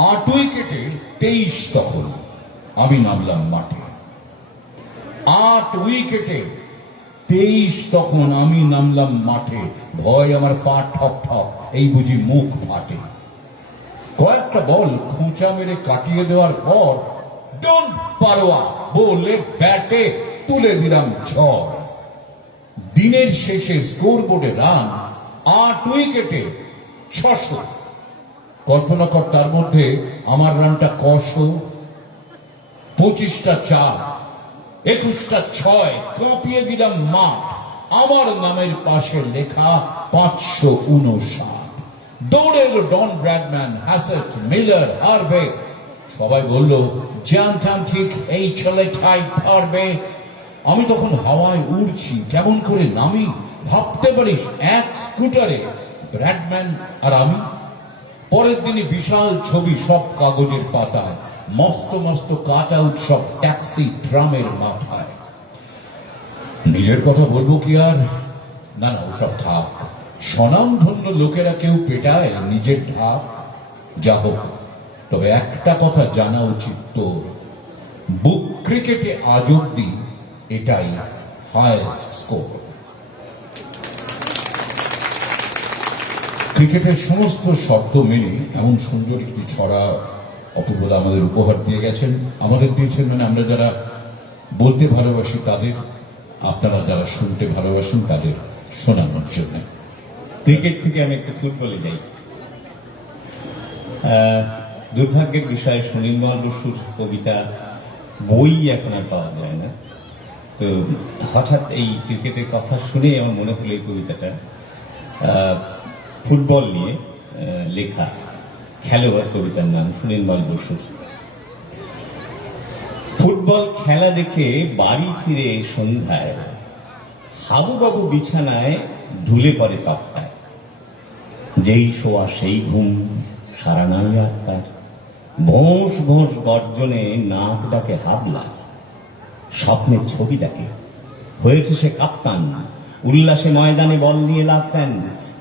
8 উইকেটে 23 তখন আমি নামলাম মাঠে। 8 উইকেটে 23 তখন আমি নামলাম মাঠে। ভয় আমার পা ঠক ঠক, এই বুঝি মুখ ফাটে। কয়েকটা বল খুঁচা মেরে কাটিয়ে দেওয়ার পর ডোন্ট পারোয়া বলে ব্যাটে তুলে দিলাম ঝড়। দিনের শেষে স্কোর বোর্ডে রান 8 উইকেটে 600। কল্পনা কর তার মধ্যে আমার রানটা 100, 25টা 4, 21টা 6, কাঁপিয়ে দিলাম মাঠ। আমার নামের পাশে লেখা 559। দৌড়ে এলো Don Bradman, Hassett, Miller, Harvey. সবাই বলল জানতাম ঠিক এই ছেলেটাই পারবে। আমি তখন হাওয়ায় উড়ছি, কেমন করে নামি ভাবতে পারিস? এক স্কুটারে ব্র্যাডম্যান আর আমি। পরের দিনই বিশাল ছবি সব কাগজের পাতায়, মস্ত মস্ত কাট আউট সব ট্যাক্সি ট্রামের মাথায়। নিজের কথা বলবো কি আর? না না, ওসব থাক। স্বনামধন্য লোকেরা কেউ পেটায় নিজের ঢাক। যা হোক, তবে একটা কথা জানা উচিত তোর, বুক ক্রিকেটে আজ অব্দি এটাই হায়েস্ট স্কোর। ক্রিকেটের সমস্ত শর্ত মেনে এমন সুন্দর একটি ছড়া অপূর্বদা আমাদের উপহার দিয়ে গেছেন। আমাদের দিয়েছেন মানে আমরা যারা বলতে ভালোবাসি তাদের, আপনারা যারা শুনতে ভালোবাসেন তাদের শোনানোর জন্য। ক্রিকেট থেকে আমি একটু ফুটবলে যাই। দুর্ভাগ্যের বিষয় সুনীলমল বসুর কবিতা বই এখন আর পাওয়া যায় না। তো হঠাৎ এই ক্রিকেটের কথা শুনে আমার মনে হলো এই কবিতাটা ফুটবল নিয়ে লেখা। খেলোয়াড় কবিতার নাম সুনীলমল বসুর। ফুটবল খেলা দেখে বাড়ি ফিরে সন্ধ্যায় হাবুবাবু বিছানায় ঢুলে পড়ে তক্তায়। যেই শোয়া সেই ঘুম, সারা নাই আর তার। ভোঁস ভোঁস গর্জনে নাক ডাকে হাবলা, স্বপ্নের ছবি দেখে হয়েছে সে কাপ্তান। উল্লাসে ময়দানে বল নিয়ে লাফতেন,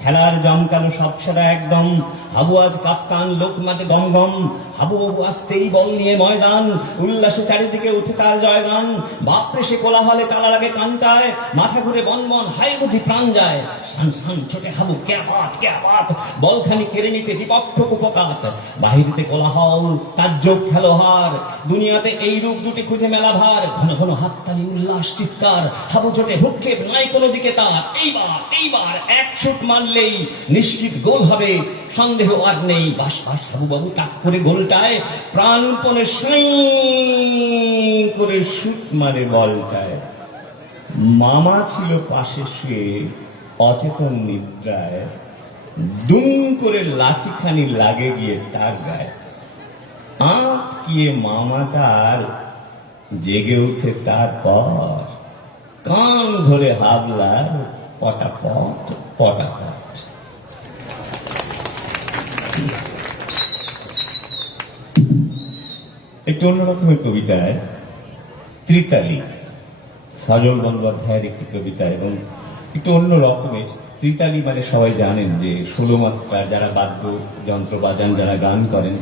খেলার জমকালো সব সেরা একদম। হাবু আজ কাপ্তান, লোক মাঠে গমগম। হাবুবাবু আসতেই বল নিয়ে ময়দান, উল্লাসে চারিদিকে উঠে তার জয়গান। বাপরে সে কোলাহলে তালা লাগে কানটায়, মাথা ঘুরে বনবন, হাই বুঝি প্রাণ যায়। সান সান ছোটে হাবু, ক্যা বাত, বলখানি কেড়ে নিতে বিপক্ষ কুপকাত। বাহিরিতে কোলাহল, তার যোগ খেলোহার, দুনিয়াতে এই রূপ দুটি খুঁজে মেলা ভার। ঘন ঘন হাততালি, উল্লাস চিৎকার, হাবু চোটে ভুক্ষেপ নাই কোনো দিকে তার। এইবার এক শুট মারলেই নিশ্চিত গোল হবে, সন্দেহ আর নেই। বাস বাস হাবুবাবু তাক করে গোলটায়, প্রাণপণে সাই করে শুট মারে বলটায়। মামা ছিল পাশে শুয়ে অচেতন নিদ্রায়, দুম করে লাঠিখানি লাগে গিয়ে তার গায়ে। আঁকিয়ে মামাটার জেগে উঠে তারপর, কান ধরে হাবলার পটাপট পটাপট। একটু অন্যরকমের কবিতায় ত্রিতালি, সজল বন্দ্যোপাধ্যায়ের একটি কবিতা এবং একটু অন্য রকমের। ত্রিতালি মানে সবাই জানেন যে 16 মাত্রা, যারা বাদ্য যন্ত্র বাজান, যারা গান করেন,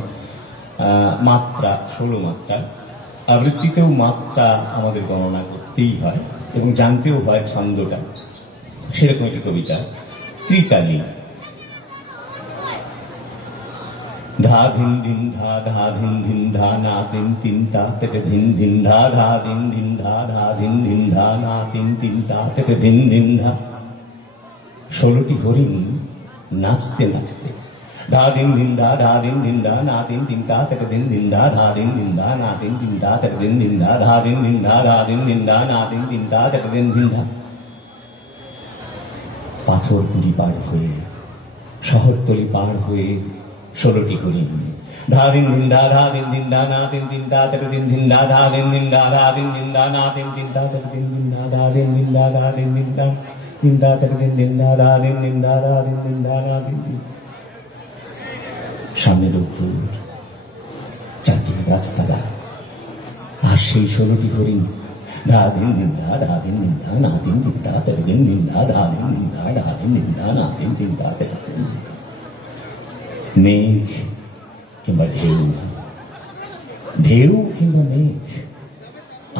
মাত্রা 16 মাত্রা। আবৃত্তিতেও মাত্রা আমাদের গণনা করতেই হয় এবং জানতেও হয় ছন্দটা। সেরকম একটি কবিতা ত্রিতালি। ধা ধিন ধিন ধা ধা ধিন ধিন ধা না তিন তিন তা তেটে ধিন ধিন ধা ধা ধিন ধিন ধা ধা ধিন ধিন ধা না তিন তিন তা তেটে ধিন ধিন ধা। 16টি হরিণ নাচতে নাচতে ধা দিন ধিন ধা ধা দিন ধিন ধা না তিন তিন তা তেটে ধিন ধিন ধা ধা দিন ধিন ধা না তিন তিন তা তেটে ধিন ধিন ধা ধা দিন ধিন ধা ধা দিন ধিন ধা না তিন তিন তা তেটে ধিন ধিন ধা। পাথরগুড়ি পার হয়ে, শহরতলি পার হয়ে 16টি হরিণ ধা দিন ধিন ধা ধা দিন ধিন ধা না তিন তিন তা তেটে দিন ধিন ধা ধা দিন ধিন ধা ধা দিন ধিন ধা না তিন তিন তা তেটে দিন ধিন ধা ধা দিন ধিন ধা ধা দিন ধিন ধা তিন তা তেটে দিন ধিন ধা ধা দিন ধিন ধা ধা দিন ধিন ধা না তিন তিন। সামনে রোদ্দুর, চারদিকে গাছপালা, আর সেই 16টি হরিণ ধা দিন ধিন ধা ধা দিন ধিন ধা না তিন তিন তা তেটে দিন ধিন ধা ধা দিন ধিন ধা ধা দিন ধিন ধা না তিন তিন তা তেটে দিন। মেঘ কিংবা ঢেউ, ঢেউ কিংবা মেঘ,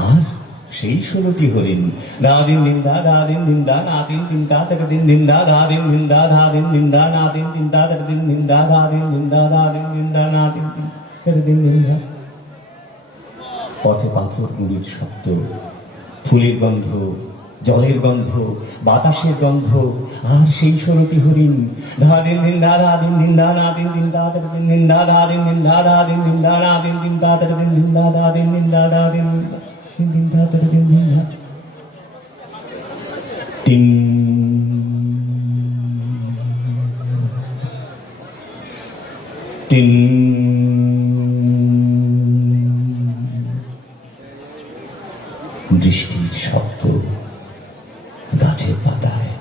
আর সেই 16টি হরিণ। দা দিন দিন দা দা দিন দিন দা না দিন দিন দা তাকে দিন দিন দা দা দিন দিন দা দা দিন দিন দা না দিন দিন দা তাকে দিন দিন দা দা দিন দিন দা দা দিন দিন দা না দিন দিন তাকে দিন দিন দা। পথে পাথর গুঁড়ির শব্দ, ফুলের গন্ধ, জলের গন্ধ, বাতাসের গন্ধ, আর সেই 16টি হরিণ। ধা দিন দিন দা দা দিন দিন দা না দিন দিন দা তাকে দিন দিন দা দা দিন দিন দা দা দিন দিন দা না দিন দিন দা তাকে দিন দিন দা দা দিন দিন দা দা দিন দিন দিন দিন দা তাকে দিন দিন দা। টিং টিং বৃষ্টির শব্দ গাছের পাতায়।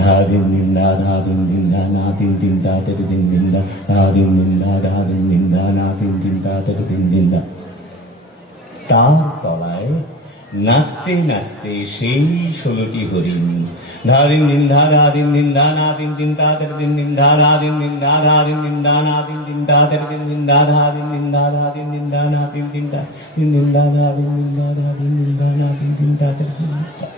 ধা দিন দিন দা ধা দিন দিন দা না দিন দিন দা তেরে দিন দিন দা ধা দিন দিন দা ধা দিন দিন দা না দিন দিন দা তেরে দিন দিন দা। তার তলায় নাচতে নাচতে সেই 16টি হরিণ। ধা দিন দিন দা ধা দিন দিন দা না দিন দিন দা তেরে দিন দিন দা ধা দিন দিন দা ধা দিন দিন দা না দিন দিন দা তেরে দিন দিন দা ধা দিন দিন দা ধা দিন দিন দা না দিন দিন দা দিন দিন দা ধা দিন দিন দা ধা দিন দিন দা না দিন দিন দা তেরে দিন দিন দা।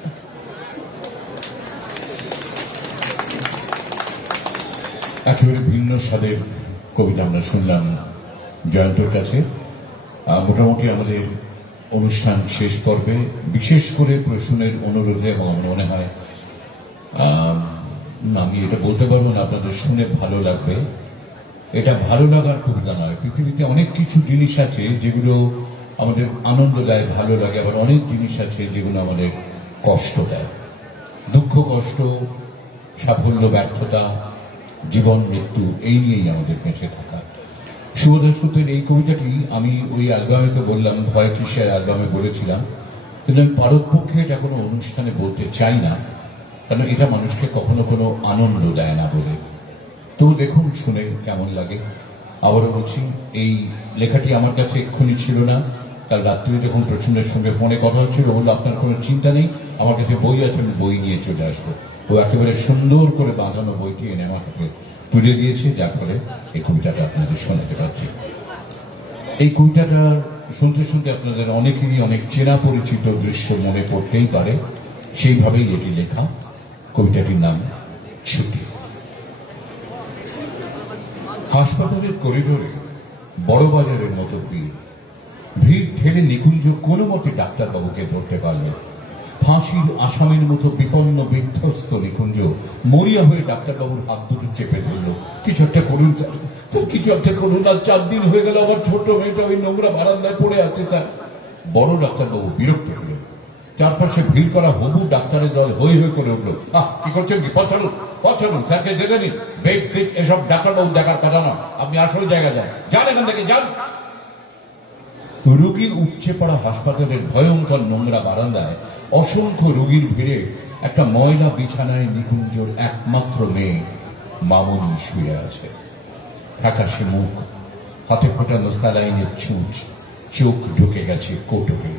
একেবারে ভিন্ন স্বাদের কবিতা আমরা শুনলাম জয়ন্তর কাছে। মোটামুটি আমাদের অনুষ্ঠান শেষ পর্বে, বিশেষ করে প্রশ্নের অনুরোধে, এবং আমার মনে হয় আমি এটা বলতে পারবো না আপনাদের শুনে ভালো লাগবে। এটা ভালো লাগার কবিতা নয়। পৃথিবীতে অনেক কিছু জিনিস আছে যেগুলো আমাদের আনন্দ দেয়, ভালো লাগে, আবার অনেক জিনিস আছে যেগুলো আমাদের কষ্ট দেয়। দুঃখ, কষ্ট, সাফল্য, ব্যর্থতা, জীবন, মৃত্যু, এই নিয়েই আমাদের বেঁচে থাকা। শুভ দাশগুপ্তের এই কবিতাটি আমি ওই অ্যালবামে তো বললাম, ভয় কিসের অ্যালবামে বলেছিলাম, কিন্তু আমি পারতপক্ষে এটা কোনো অনুষ্ঠানে বলতে চাই না, কারণ এটা মানুষকে কখনো কোনো আনন্দ দেয় না বলে। তো দেখুন শুনে কেমন লাগে। আবারও বলছি, এই লেখাটি আমার কাছে এক্ষুনি ছিল না। কাল রাত্রে যখন প্রচন্ডের সঙ্গে ফোনে কথা হচ্ছিল, বললো আপনার কোনো চিন্তা নেই, আমার কাছে বই আছে, আমি বই নিয়ে চলে আসবো। ও একেবারে সুন্দর করে বাঁধানো বইটি এনে আমার কাছে তুলে দিয়েছে, যার ফলে এই কবিতাটা আপনাদের শোনাতে পারছি। এই কবিতাটা শুনতে শুনতে আপনাদের অনেকেরই অনেক চেনা পরিচিত দৃশ্য মনে পড়তেই পারে, সেইভাবেই এটি লেখা। কবিতাটির নাম ছুটি। হাসপাতালের করিডোরে বড় বাজারের মতো ভিড়। ভিড় ঠেলে নিকুঞ্জ কোনো মতে ডাক্তারবাবুকে ধরতে পারল। ফাঁসির আসামির মতো বিপন্ন বিধ্বস্ত নিকুঞ্জ মরিয়া হয়ে ডাক্তারবাবুর হাত দুটো চেপে ধরল। কিছু একটা করুন স্যার, স্যার কিছু একটা করুন। আর 4 দিন হয়ে গেল আমার ছোট্ট মেয়েটা ওই নোংরা বারান্দায় পড়ে আছে স্যার। বড় ডাক্তারবাবু বিরক্ত হলেন। চারপাশে ভিড় করা হবু ডাক্তারের দল হই হই করে উঠল। কি করছেন কি? পছাড়ুন, পছাড়ুন, স্যারকে জেনে নিন। বেড সিট এসব ডাক্তারবাবু দেখার কথা না, আপনি আসল জায়গা যান, যান এখান থেকে যান। রোগীর উপচে পড়া হাসপাতালের ভয়ঙ্কর নোংরা বারান্দায় অসংখ্য রোগীর ভিড়ে একটা ময়লা বিছানায় নিকুঞ্জর একমাত্র মেয়ে মামনি শুয়ে আছে। ফ্যাকাশে মুখ, হাতে ফোটানো স্যালাইনের ছুঁচ, চোখ ঢুকে গেছে কোটরে।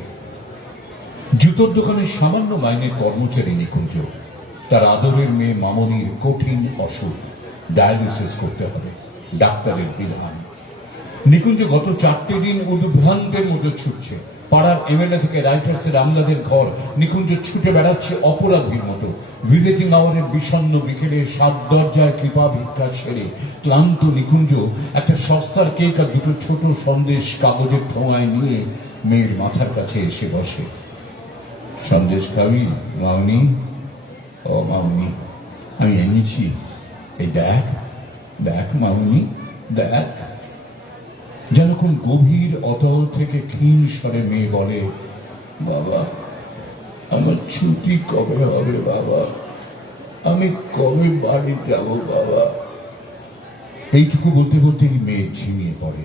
জুতোর দোকানের সামান্য মাইনের কর্মচারী নিকুঞ্জ। তার আদরের মেয়ে মামনির কঠিন অসুখ, ডায়ালিসিস করতে হবে, ডাক্তারের বিধান। নিকুঞ্জ গত 4টে দিন উদ্ভ্রান্তের মতো ছুটছে। পাড়ার এমএলএ থেকে রাইটার্সের আমলাদের ঘর নিকুঞ্জ ছুটে বেড়াচ্ছে অপরাধীর মতো। ভিজিটিং আওয়ারের বিষণ্ণ বিকেলে 7 দরজায় কৃপা ভিক্ষা সেরে ক্লান্ত নিকুঞ্জ একটা সস্তার কেক আর 2টো ছোট সন্দেশ কাগজের ঠোঙায় নিয়ে মেয়ের মাথার কাছে এসে বসে। সন্দেশ খাবি মামনি? ও মামনি, আমি এনেছি, এই দেখ দেখ মামনি দেখ। যেন কোন গভীর অতল থেকে ক্ষীণ স্বরে মেয়ে বলে, বাবা আমার ছুটি কবে হবে বাবা, আমি কবে বাড়ি যাব বাবা। এইটুকু বলতে বলতেই মেয়ে ঝিমিয়ে পড়ে।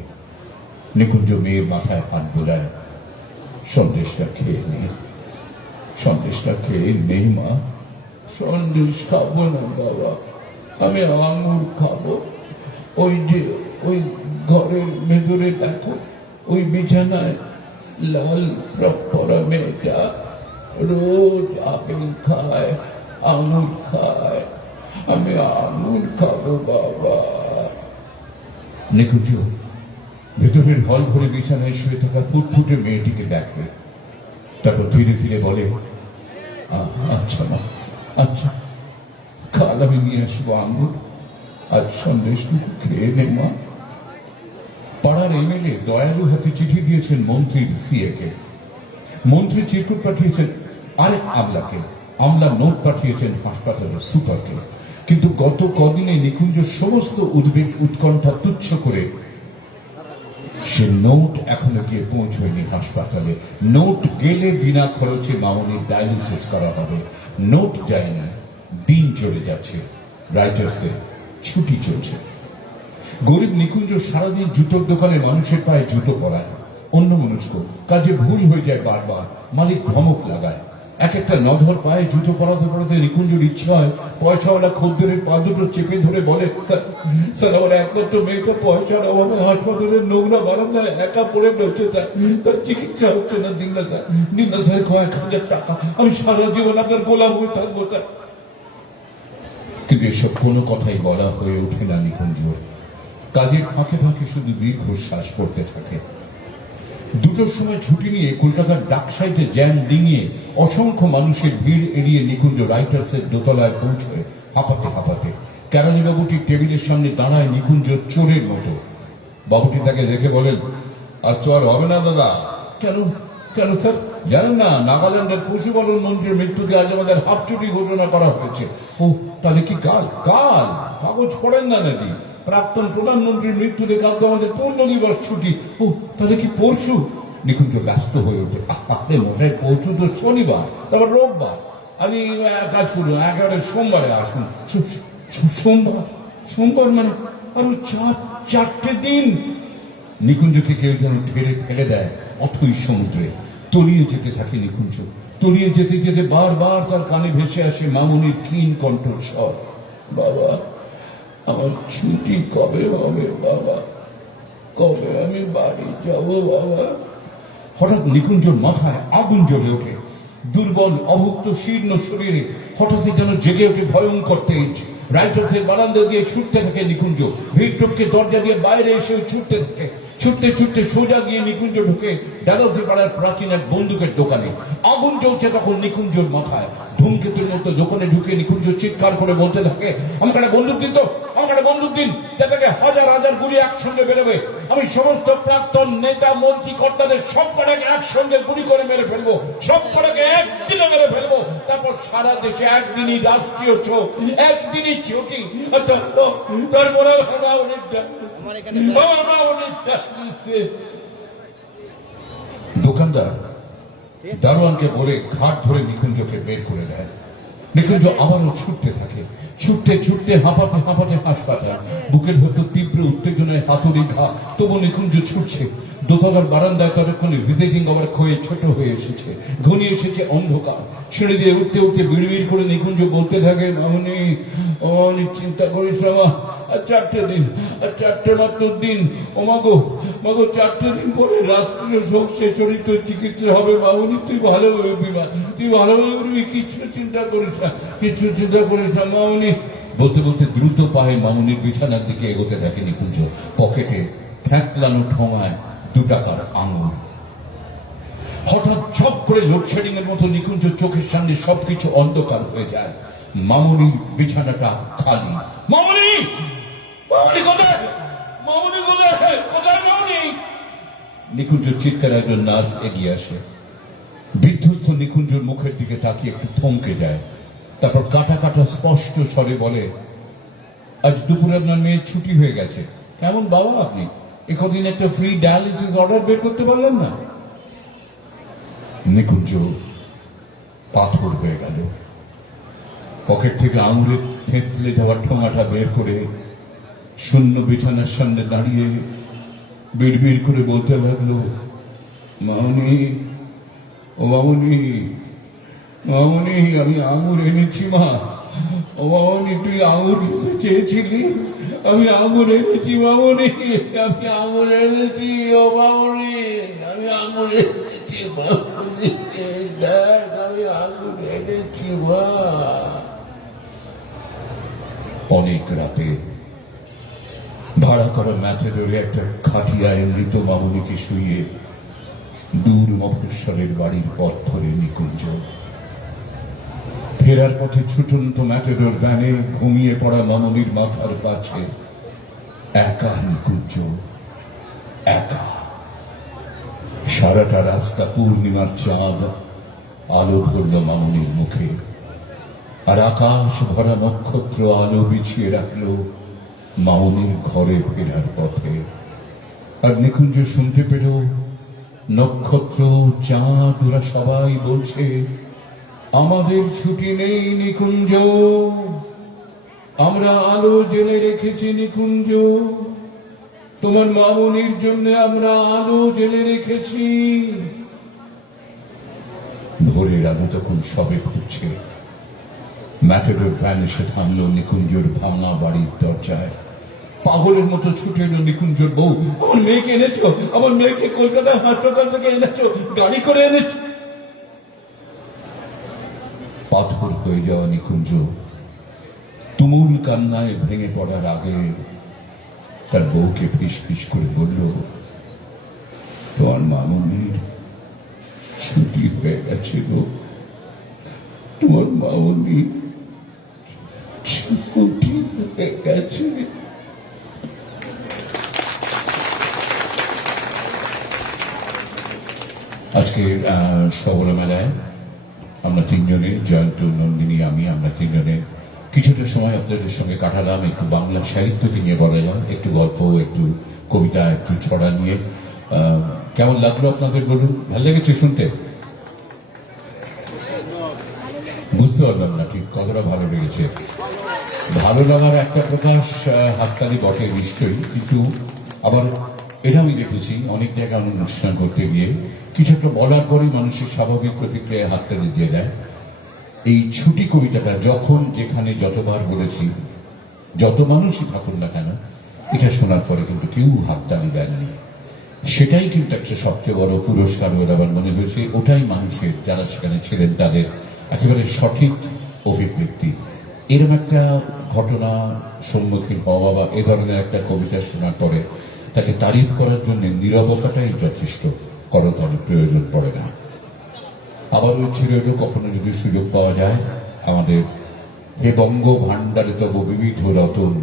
নিকুঞ্জ মেয়ের মাথায় হাত বোলায়, সন্দেশটা খেয়ে নে, সন্দেশটা খেয়ে নে মা। সন্দেশ খাবো না বাবা, আমি আঙুর খাবো। ওই যে ওই ঘরের ভেতরে দেখো, ওই বিছানায় লাল ফ্রক পরা মেয়েটা রোজ আপেল খায়, আঙুর খায়, আমি আঙুর খাবো বাবা। নিকুঞ্জ ভেতরের হল ঘরে বিছানায় শুয়ে থাকা ফুটফুটে মেয়েটিকে দেখে, তারপর ধীরে ধীরে বলে, আচ্ছা মা, আচ্ছা, কাল আমি নিয়ে আসবো আঙ্গুর, আজ সন্দেশটুকু খেয়ে নে মা। পাড়ার এমএলএ দয়ালু হাতে চিঠি দিয়েছেন মন্ত্রীর সিএ কে, মন্ত্রী চিরকুট পাঠিয়েছেন আরেক আমলাকে, আমলা নোট পাঠিয়েছেন হাসপাতালের সুপারকে। কিন্তু গত কদিনে নিকুঞ্জ সমস্ত উদ্বেগ উৎকণ্ঠা তুচ্ছ করে সে নোট এখনো গিয়ে পৌঁছয়নি হাসপাতালে। নোট গেলে বিনা খরচে মামনির ডায়ালিসিস করা হবে, নোট যায় না, দিন চলে যাচ্ছে, রাইটার্সে ছুটি চলছে। গরিব নিকুঞ্জ সারাদিন জুতোর দোকানে মানুষের পায়ে জুতো পরায়, অন্য মনস্ক, কাজে ভুল হয়ে যায় বারবার, মালিক ধমক লাগায়। এক একটা নধর পায়ে জুতো পরাতে পরাতে নিকুঞ্জের ইচ্ছা হয় পয়সাওয়ালা খদ্দেরের পা দুটো চেপে ধরে বলে, স্যার আমার একমাত্র মেয়েটা পয়সার অভাবে হাসপাতালের নোংরা বারান্দায় একা পড়ে রয়েছে স্যার, তার চিকিৎসা হচ্ছে না, দিন না স্যার কয়েক হাজার টাকা, আমি সারা জীবন আপনার গোলাম হয়ে থাকবো স্যার। কিন্তু এসব কোনো কথাই বলা হয়ে ওঠে না নিকুঞ্জর। কাজের ফাঁকে ফাঁকে শুধু দীর্ঘশ্বাস পড়তে থাকে। দুটোর সময় ছুটি নিয়ে কলকাতার ডাকসাইটে জ্যাম ডিঙিয়ে অসংখ্য মানুষের ভিড় এড়িয়ে নিকুঞ্জ রাইটার্সের দোতলায় পৌঁছয় হাঁপাতে হাঁপাতে। কেরানি বাবুটির টেবিলের সামনে দাঁড়ায় নিকুঞ্জ চোরের মতো। বাবুটি তাকে দেখে বলেন, আজ তো আর হবে না দাদা। কেন কেন স্যার? জানেন না, নাগাল্যান্ডের পশুপালন মন্ত্রীর মৃত্যুতে আজ আমাদের হাফ ছুটি ঘোষণা করা হয়েছে। ও তাহলে কি কাল? কাল কাগজ পড়েন না নাকি? প্রাক্তন প্রধানমন্ত্রীর মৃত্যুতে কাল তো আমাদের পূর্ণ দিবস ছুটি। ও তাহলে কি পরশু? নিকুঞ্জ ব্যস্ত হয়ে ওঠে, আরে মশাই পরশু তো শনিবার, তারপর রোববার, আমি কাজ করুন একেবারে সোমবারে আসুন। সোমবার? সোমবার মানে আরো চারটে দিন। নিকুঞ্জকে কেউ যেন ঢেলে ফেলে দেয় অথই সমুদ্রে। তলিয়ে যেতে থাকে নিকুঞ্জ, তলিয়ে যেতে যেতে বারবার তার কানে ভেসে আসে মামুনির ক্ষীণ কণ্ঠস্বর, বাবা আমার ছুটি কবে হবে বাবা, কবে আমি বাড়ি যাব বাবা। হঠাৎ নিকুঞ্জর মাথায় আগুন জ্বলে ওঠে। দুর্বল অভুক্ত শীর্ণ শরীরে হঠাৎ যেন জেগে ওঠে ভয়ঙ্কর তেজ। রাইটার্সের বারান্দা দিয়ে ছুটতে থাকে নিকুঞ্জ, ভিড় টপকে দরজা দিয়ে বাইরে এসে ছুটতে থাকে। ছুটতে ছুটতে সোজা গিয়ে নিকুঞ্জ ঢুকে ডালসে পাড়ার প্রাচীন এক বন্দুকের দোকানে। আগুন জ্বলছে তখন নিকুঞ্জর মাথায়। ধূমকেতুর মতো দোকানে ঢুকে নিকুঞ্জ চিৎকার করে বলতে থাকে, আমাকে একটা বন্দুক দিন তো, আমাকে একটা বন্দুক দিন, যাতে হাজার হাজার গুলি একসঙ্গে বেরোবে। আমি সমস্ত প্রাক্তন নেতা মন্ত্রী কর্তাদের সব কটাকে একসঙ্গে গুলি করে মেরে ফেলবো, সব কটাকে একদিনে মেরে ফেলবো। তারপর সারা দেশে একদিনই রাষ্ট্রীয় শোক, একদিনই ছুটি। তারপরে দোকানদার দারোয়ানকে বলে ঘাট ধরে নিকুঞ্জকে বের করে দেয়। নিকুঞ্জ আবারও ছুটতে থাকে, ছুটতে ছুটতে হাঁপাতে হাঁপাতে হাসপাতাল। বুকের ভেতর তীব্র উত্তেজনায় হাতুড়ি ঘা, তবু নিকুঞ্জ ছুটছে। দোতলার বারান্দায় ততক্ষণে ভিজিটিং আবার ক্ষয়ে ছোট হয়ে এসেছে, ঘনিয়ে এসেছে অন্ধকার। ছেড়ে দিয়ে উঠতে উঠতে বিড়বিড় করে নিকুঞ্জ বলতে থাকে, মামনি অনেক চিন্তা করিস না, আর 4টে দিন, আর 4টে মাত্র দিন। ও মাগো মাগো, 4টে দিন পরে রাষ্ট্রীয় শোক শেষ হলে তোর চিকিৎসা হবে মামনি, তুই ভালো হয়ে উঠবি, তুই ভালো হয়ে উঠবি, কিচ্ছু চিন্তা করিস না, কিচ্ছু চিন্তা করিস না মামনি। বলতে বলতে দ্রুত পায়ে মামুনির বিছানার দিকে এগোতে থাকে নিকুঞ্জ। পকেটে ঠ্যাঁকলানো ঠোঙায় 2 টাকার আঙুর। হঠাৎ ঝপ করে লোডশেডিং এর মতো নিকুঞ্জ চোখের সামনে সবকিছু অন্ধকার হয়ে যায়। মামুনির বিছানাটা খালি। মামুনি! মামুনি কোথায়? মামুনি কোথায়? কোথায় মামুনি? নিকুঞ্জ চিৎকার। একজন নার্স এগিয়ে আসে। বিধ্বস্ত নিকুঞ্জর মুখের দিকে তাকিয়ে একটু থমকে যায়। তারপর কাটা কাটা স্পষ্ট স্বরে বলে, আজ দুপুরে আপনার মেয়ের ছুটি হয়ে গেছে। কেমন বাবা আপনি? একদিন একটা ফ্রি ডায়ালিসিস অর্ডার বের করতে পারলেন না? নিকুঞ্জ পাথর হয়ে গেল। পকেট থেকে আঙুলের থেঁতলে যাওয়া ঠোঙাটা বের করে শূন্য বিছানার সামনে দাঁড়িয়ে বিড়বিড় করে বলতে লাগলো, মামনি, ও মামনি, মামনি আমি আঙুর এনেছি মা। ও মামনি তুই আঙুর খেতে চেয়েছিলি, আমি আঙুর এনেছি মামনি, আমি আঙুর এনেছি। ও মামনি আমি আঙুর এনেছি মামনি, দেখ আমি আঙুর এনেছি মা। অনেক রাতে ভাড়া করা ম্যাথেডোরে একটা খাটিয়ায় মৃত মামুনিকে শুইয়ে দূর মফস্বলের বাড়ির পথ ধরে নিকুঞ্জ। ফেরার পথে ছুটন্ত ম্যাথেডোর ভ্যানে ঘুমিয়ে পড়া মামুনির মাথার কাছে একা নিকুঞ্জ, একা। সারাটা রাস্তা পূর্ণিমার চাঁদ আলো ধরল মামুনির মুখে, আর আকাশ ভরা নক্ষত্র আলো বিছিয়ে রাখল মামুনির ঘরে ফেরার পথে। আর নিকুঞ্জ শুনতে পেল নক্ষত্র, চাঁদ, ওরা সবাই বলছে, আমাদের ছুটি নেই নিকুঞ্জ, আমরা আলো জেলে রেখেছি নিকুঞ্জ, তোমার মামুনির জন্য আমরা আলো জেলে রেখেছি। ভোরের আলো তখন সবে ফুটছে। ম্যাটেডোর ভ্যান এসে থামলো নিকুঞ্জর ভাঙা বাড়ির দরজায়। পাগলের মতো ছুটে এলো নিকুঞ্জর বউ, আমার মেয়েকে এনেছো, আমার মেয়েকে কলকাতার হাসপাতাল থেকে এনেছো, গাড়ি করে এনেছো। পাথর হয়ে যাওয়া নিকুঞ্জ তুমুল কান্নায় ভেঙে পড়ার আগে তার বউকে ফিস ফিস করে বলল, তোমার মামুনির ছুটি হয়ে গেছে গো, তোমার মামুনির ছুটি হয়ে গেছে। আজকে সবলা মেলায় আমরা তিনজনে, জয়ন্ত, নন্দিনী, আমরা তিনজনে কিছুটা সময় আপনাদের সঙ্গে কাটালাম। একটু বাংলা সাহিত্যকে নিয়ে বলা যায়, একটু গল্প, একটু কবিতা, একটু ছড়া নিয়ে। কেমন লাগলো আপনাদের বলুন? ভালো লেগেছে শুনতে? বুঝতে পারলাম না ঠিক কতটা ভালো লেগেছে। ভালো লাগার একটা প্রকাশ হাততালি বটে নিশ্চয়ই, কিন্তু আবার এটা আমি দেখেছি অনেক জায়গায় অনুষ্ঠান করতে গিয়ে কিছু একটা বলার পরেই মানুষের স্বাভাবিক প্রতিক্রিয়ায় হাততালি দিয়ে দেয়। এই ছুটি কবিতাটা যখন যেখানে যতবার বলেছি, যত মানুষই থাকুন না কেন, এটা শোনার পরে কিন্তু কেউ হাততালি দেননি। সেটাই কিন্তু একটা সবচেয়ে বড় পুরস্কার বলে আমার মনে হয়েছে। ওটাই মানুষের, যারা সেখানে ছিলেন, তাদের একেবারে সঠিক অভিব্যক্তি। এরকম একটা ঘটনা সম্মুখীন হওয়া বা এ ধরনের একটা কবিতা শোনার পরে তাকে তারিফ করার জন্য নীরবতাটাই যথেষ্ট, করতালির প্রয়োজন পড়ে না। আবার ইচ্ছে রইল কখনো যদি সুযোগ পাওয়া যায় আমাদের এ বঙ্গ ভাণ্ডারে তব বিবিধ রতন,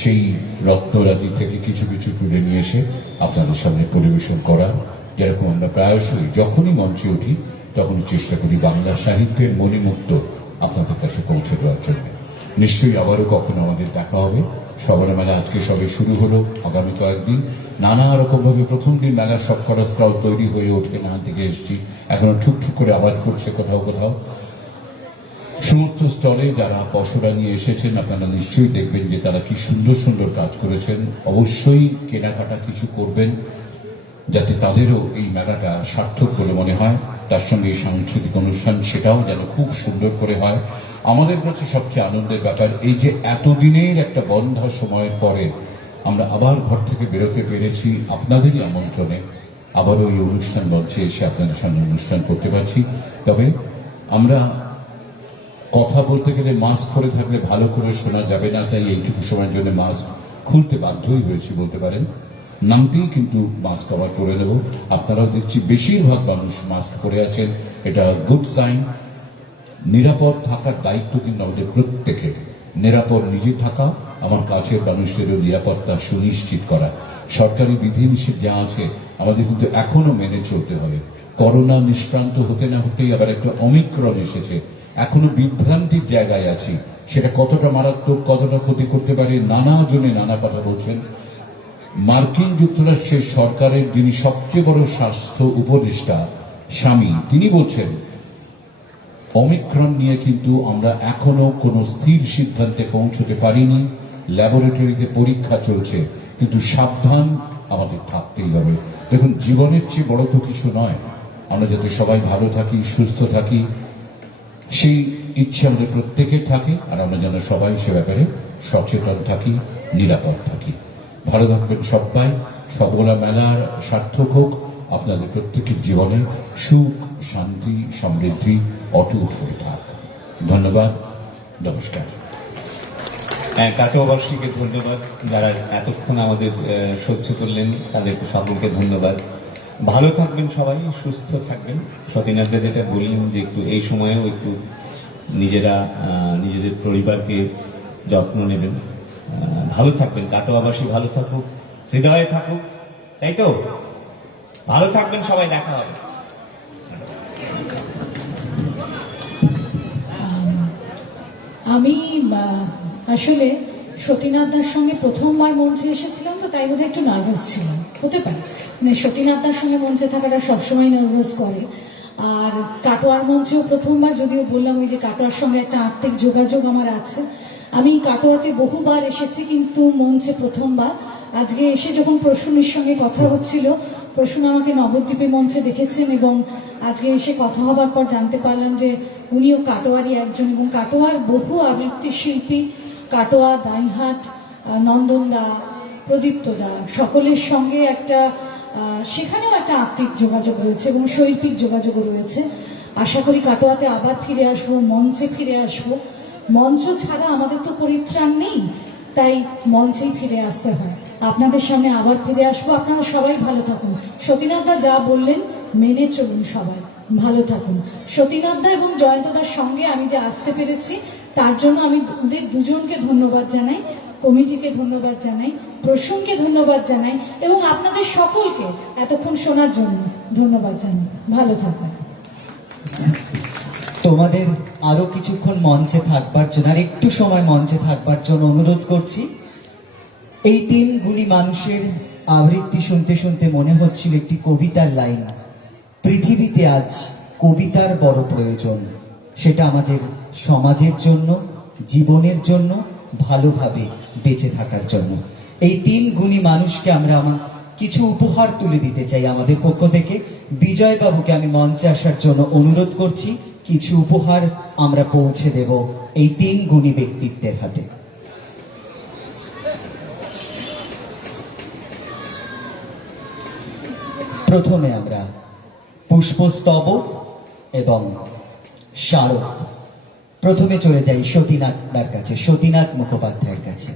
সেই রত্নরাজি থেকে কিছু কিছু তুলে নিয়ে এসে আপনাদের সামনে পরিবেশন করা। যেরকম আমরা প্রায়শই যখনই মঞ্চে উঠি তখনই চেষ্টা করি বাংলা সাহিত্যের মণিমুক্ত আপনাদের কাছে পৌঁছে দেওয়ার জন্য। নিশ্চয়ই আবারও কখনো আমাদের দেখা হবে। সবার মেলা আজকে সবে শুরু হলো, আগামী কয়েকদিন নানা রকম ভাবে। প্রথম দিন মেলার সব কটা স্টল তৈরি হয়ে ওঠে, না থেকে এসেছি, এখনো ঠুকঠুক করে আওয়াজ করছে কোথাও কোথাও। সমস্ত স্থলে যারা পসরা নিয়ে এসেছেন আপনারা নিশ্চয়ই দেখবেন যে তারা কি সুন্দর সুন্দর কাজ করেছেন। অবশ্যই কেনাকাটা কিছু করবেন যাতে তাদেরও এই মেলাটা সার্থক বলে মনে হয়। তার সঙ্গে এই সাংস্কৃতিক অনুষ্ঠান সেটাও যেন খুব সুন্দর করে হয়। আমাদের কাছে সবচেয়ে আনন্দের ব্যাপার এই যে এতদিনের একটা বন্ধ সময়ের পরে আমরা আবার ঘর থেকে বেরোতে পেরেছি আপনাদেরই আমন্ত্রণে। আবারও এই অনুষ্ঠান মঞ্চে এসে আপনাদের সামনে অনুষ্ঠান করতে পারছি। তবে আমরা কথা বলতে গেলে মাস্ক পরে থাকলে ভালো করে শোনা যাবে না, তাই এইটুকু সময়ের জন্য মাস্ক খুলতে বাধ্যই হয়েছি বলতে পারেন। নামতেই কিন্তু মাস্ক আবার পরে নেব। আপনারাও দেখছি বেশিরভাগ মানুষ মাস্ক পরে আছেন, এটা গুড সাইন। নিরাপদ থাকার দায়িত্ব কিন্তু আমাদের প্রত্যেকের। নিরাপদ নিজে থাকা, আমার কাছের মানুষেরও নিরাপত্তা সুনিশ্চিত করা। সরকারি বিধিনিষেধ যা আছে আমাদের কিন্তু এখনো মেনে চলতে হবে। করোনা নিষ্ক্রান্ত হতে না হতেই আবার একটা অমিক্রণ এসেছে, এখনো বিভ্রান্তির জায়গায় আছি। সেটা কতটা মারাত্মক, কতটা ক্ষতি করতে পারে, নানা জনে নানা কথা বলছেন। মার্কিন যুক্তরাষ্ট্রের সরকারের যিনি সবচেয়ে বড় স্বাস্থ্য উপদেষ্টা স্বামী, তিনি বলছেন অমিক্রণ নিয়ে কিন্তু আমরা এখনো কোনো স্থির সিদ্ধান্তে পৌঁছতে পারিনি। ল্যাবরেটরিতে পরীক্ষা চলছে, কিন্তু সাবধান আমাদের থাকতেই হবে। দেখুন, জীবনের চেয়ে বড় তো কিছু নয়। আমরা যাতে সবাই ভালো থাকি, সুস্থ থাকি, সেই ইচ্ছে আমাদের প্রত্যেকের থাকে। আর আমরা যেন সবাই সে ব্যাপারে সচেতন থাকি, নিরাপদ থাকি। ভালো থাকবেন সবাই। সবলা মেলার সার্থক হোক। আপনাদের প্রত্যেকের জীবনে সুখ, শান্তি, সমৃদ্ধি অটুট হয়ে থাক। ধন্যবাদ, নমস্কার। কাটোয়াবাসীকে ধন্যবাদ, যারা এতক্ষণ আমাদের সহ্য করলেন, তাদেরকে সকলকে ধন্যবাদ। ভালো থাকবেন সবাই, সুস্থ থাকবেন। সতীনাথদা যেটা বললেন যে একটু এই সময়েও একটু নিজেরা নিজেদের পরিবারকে যত্ন নেবেন। ভালো থাকবেন, কাটোয়াবাসী ভালো থাকুক, হৃদয়ে থাকুক, তাই তো? ভালো থাকবেন সবাই, দেখা হবে। আমি আসলে সতীনাথদার সঙ্গে প্রথমবার মঞ্চে এসেছিলাম, তো তাই বোধহয় একটু নার্ভাস ছিলাম, হতে পারে। মানে সতীনাথদার সঙ্গে মঞ্চে থাকাটা সবসময় নার্ভাস করে। আর কাটোয়ার মঞ্চেও প্রথমবার, যদিও বললাম ওই যে কাটোয়ার সঙ্গে একটা আত্মিক যোগাযোগ আমার আছে। আমি কাটোয়াতে বহুবার এসেছি, কিন্তু মঞ্চে প্রথমবার। আজকে এসে যখন প্রসূনের সঙ্গে কথা হচ্ছিল, প্রসূন আমাকে নবদ্বীপে মঞ্চে দেখেছেন, এবং আজকে এসে কথা হবার পর জানতে পারলাম যে উনিও কাটোয়ারই একজন, এবং কাটোয়ার বহু আবৃত্তি শিল্পী, কাটোয়া, দাইহাট, নন্দনদা, প্রদীপ্তদা, সকলের সঙ্গে একটা সেখানেও একটা আত্মিক যোগাযোগ রয়েছে এবং শৈল্পিক যোগাযোগও রয়েছে। আশা করি কাটোয়াতে আবার ফিরে আসবো, মঞ্চে ফিরে আসবো। মঞ্চ ছাড়া আমাদের তো পরিত্রাণ নেই, তাই মঞ্চেই ফিরে আসতে হয়। আপনাদের সামনে আবার ফিরে আসবো। আপনারা সবাই ভালো থাকুন। সতীনাথদা যা বললেন মেনে চলুন, সবাই ভালো থাকুন। সতীনাথদা এবং জয়ন্তদার সঙ্গে আমি যে আসতে পেরেছি, তার জন্য আমি ওদের দুজনকে ধন্যবাদ জানাই, কমিটিকে ধন্যবাদ জানাই, প্রসূনকে ধন্যবাদ জানাই, এবং আপনাদের সকলকে এতক্ষণ শোনার জন্য ধন্যবাদ জানাই। ভালো থাকবেন। তোমাদের আরো কিছুক্ষণ মঞ্চে থাকবার জন্য, আর একটু সময় মঞ্চে থাকবার জন্য অনুরোধ করছি। এই তিন গুণী মানুষের আবৃত্তি শুনতে শুনতে মনে হচ্ছিল একটি কবিতার লাইন, পৃথিবীতে আজ কবিতার বড় প্রয়োজন, সেটা আমাদের সমাজের জন্য, জীবনের জন্য, ভালোভাবে বেঁচে থাকার জন্য। এই তিন গুণী মানুষকে আমরা কিছু উপহার তুলে দিতে চাই আমাদের পক্ষ থেকে। বিজয়বাবুকে আমি মঞ্চে আসার জন্য অনুরোধ করছি। কিছু উপহার আমরা পৌঁছে দেব এই তিন গুণী ব্যক্তিত্বের হাতে। প্রথমে আমরা পুষ্পস্তবক এবং স্মারক। প্রথমে চলে যাই সতীনাথদার কাছে, সতীনাথ মুখোপাধ্যায়ের কাছে।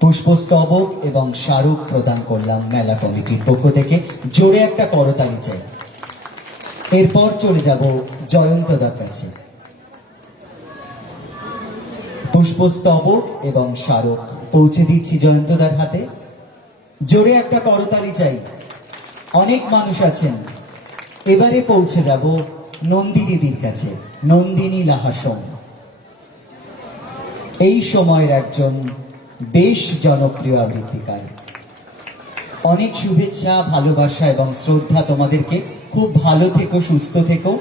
পুষ্পস্তবক এবং স্মারক প্রদান করলাম মেলা কমিটির পক্ষ থেকে, জোরে একটা করতালি চাই। এরপর চলে যাব জয়ন্তদার কাছে। পুষ্পস্তবক এবং স্মারক পৌঁছে দিচ্ছি জয়ন্তদার হাতে, জোরে একটা করতালি চাই। অনেক মানুষ আছেন। এবারে পৌঁছে যাব নন্দিনীদির কাছে, নন্দিনী লাহাসম। এই সময়ের একজন বেশ জনপ্রিয় আবৃত্তিকার। অনেক শুভেচ্ছা, ভালোবাসা এবং শ্রদ্ধা তোমাদেরকে। খুব ভালো থেকো, সুস্থ থেকো,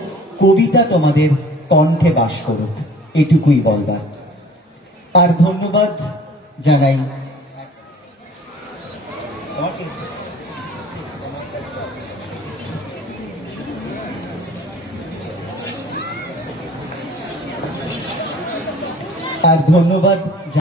কবিতা তোমাদের কণ্ঠে বাস করুক, এটুকুই বলবার। আর ধন্যবাদ জানাই ধন্যবাদ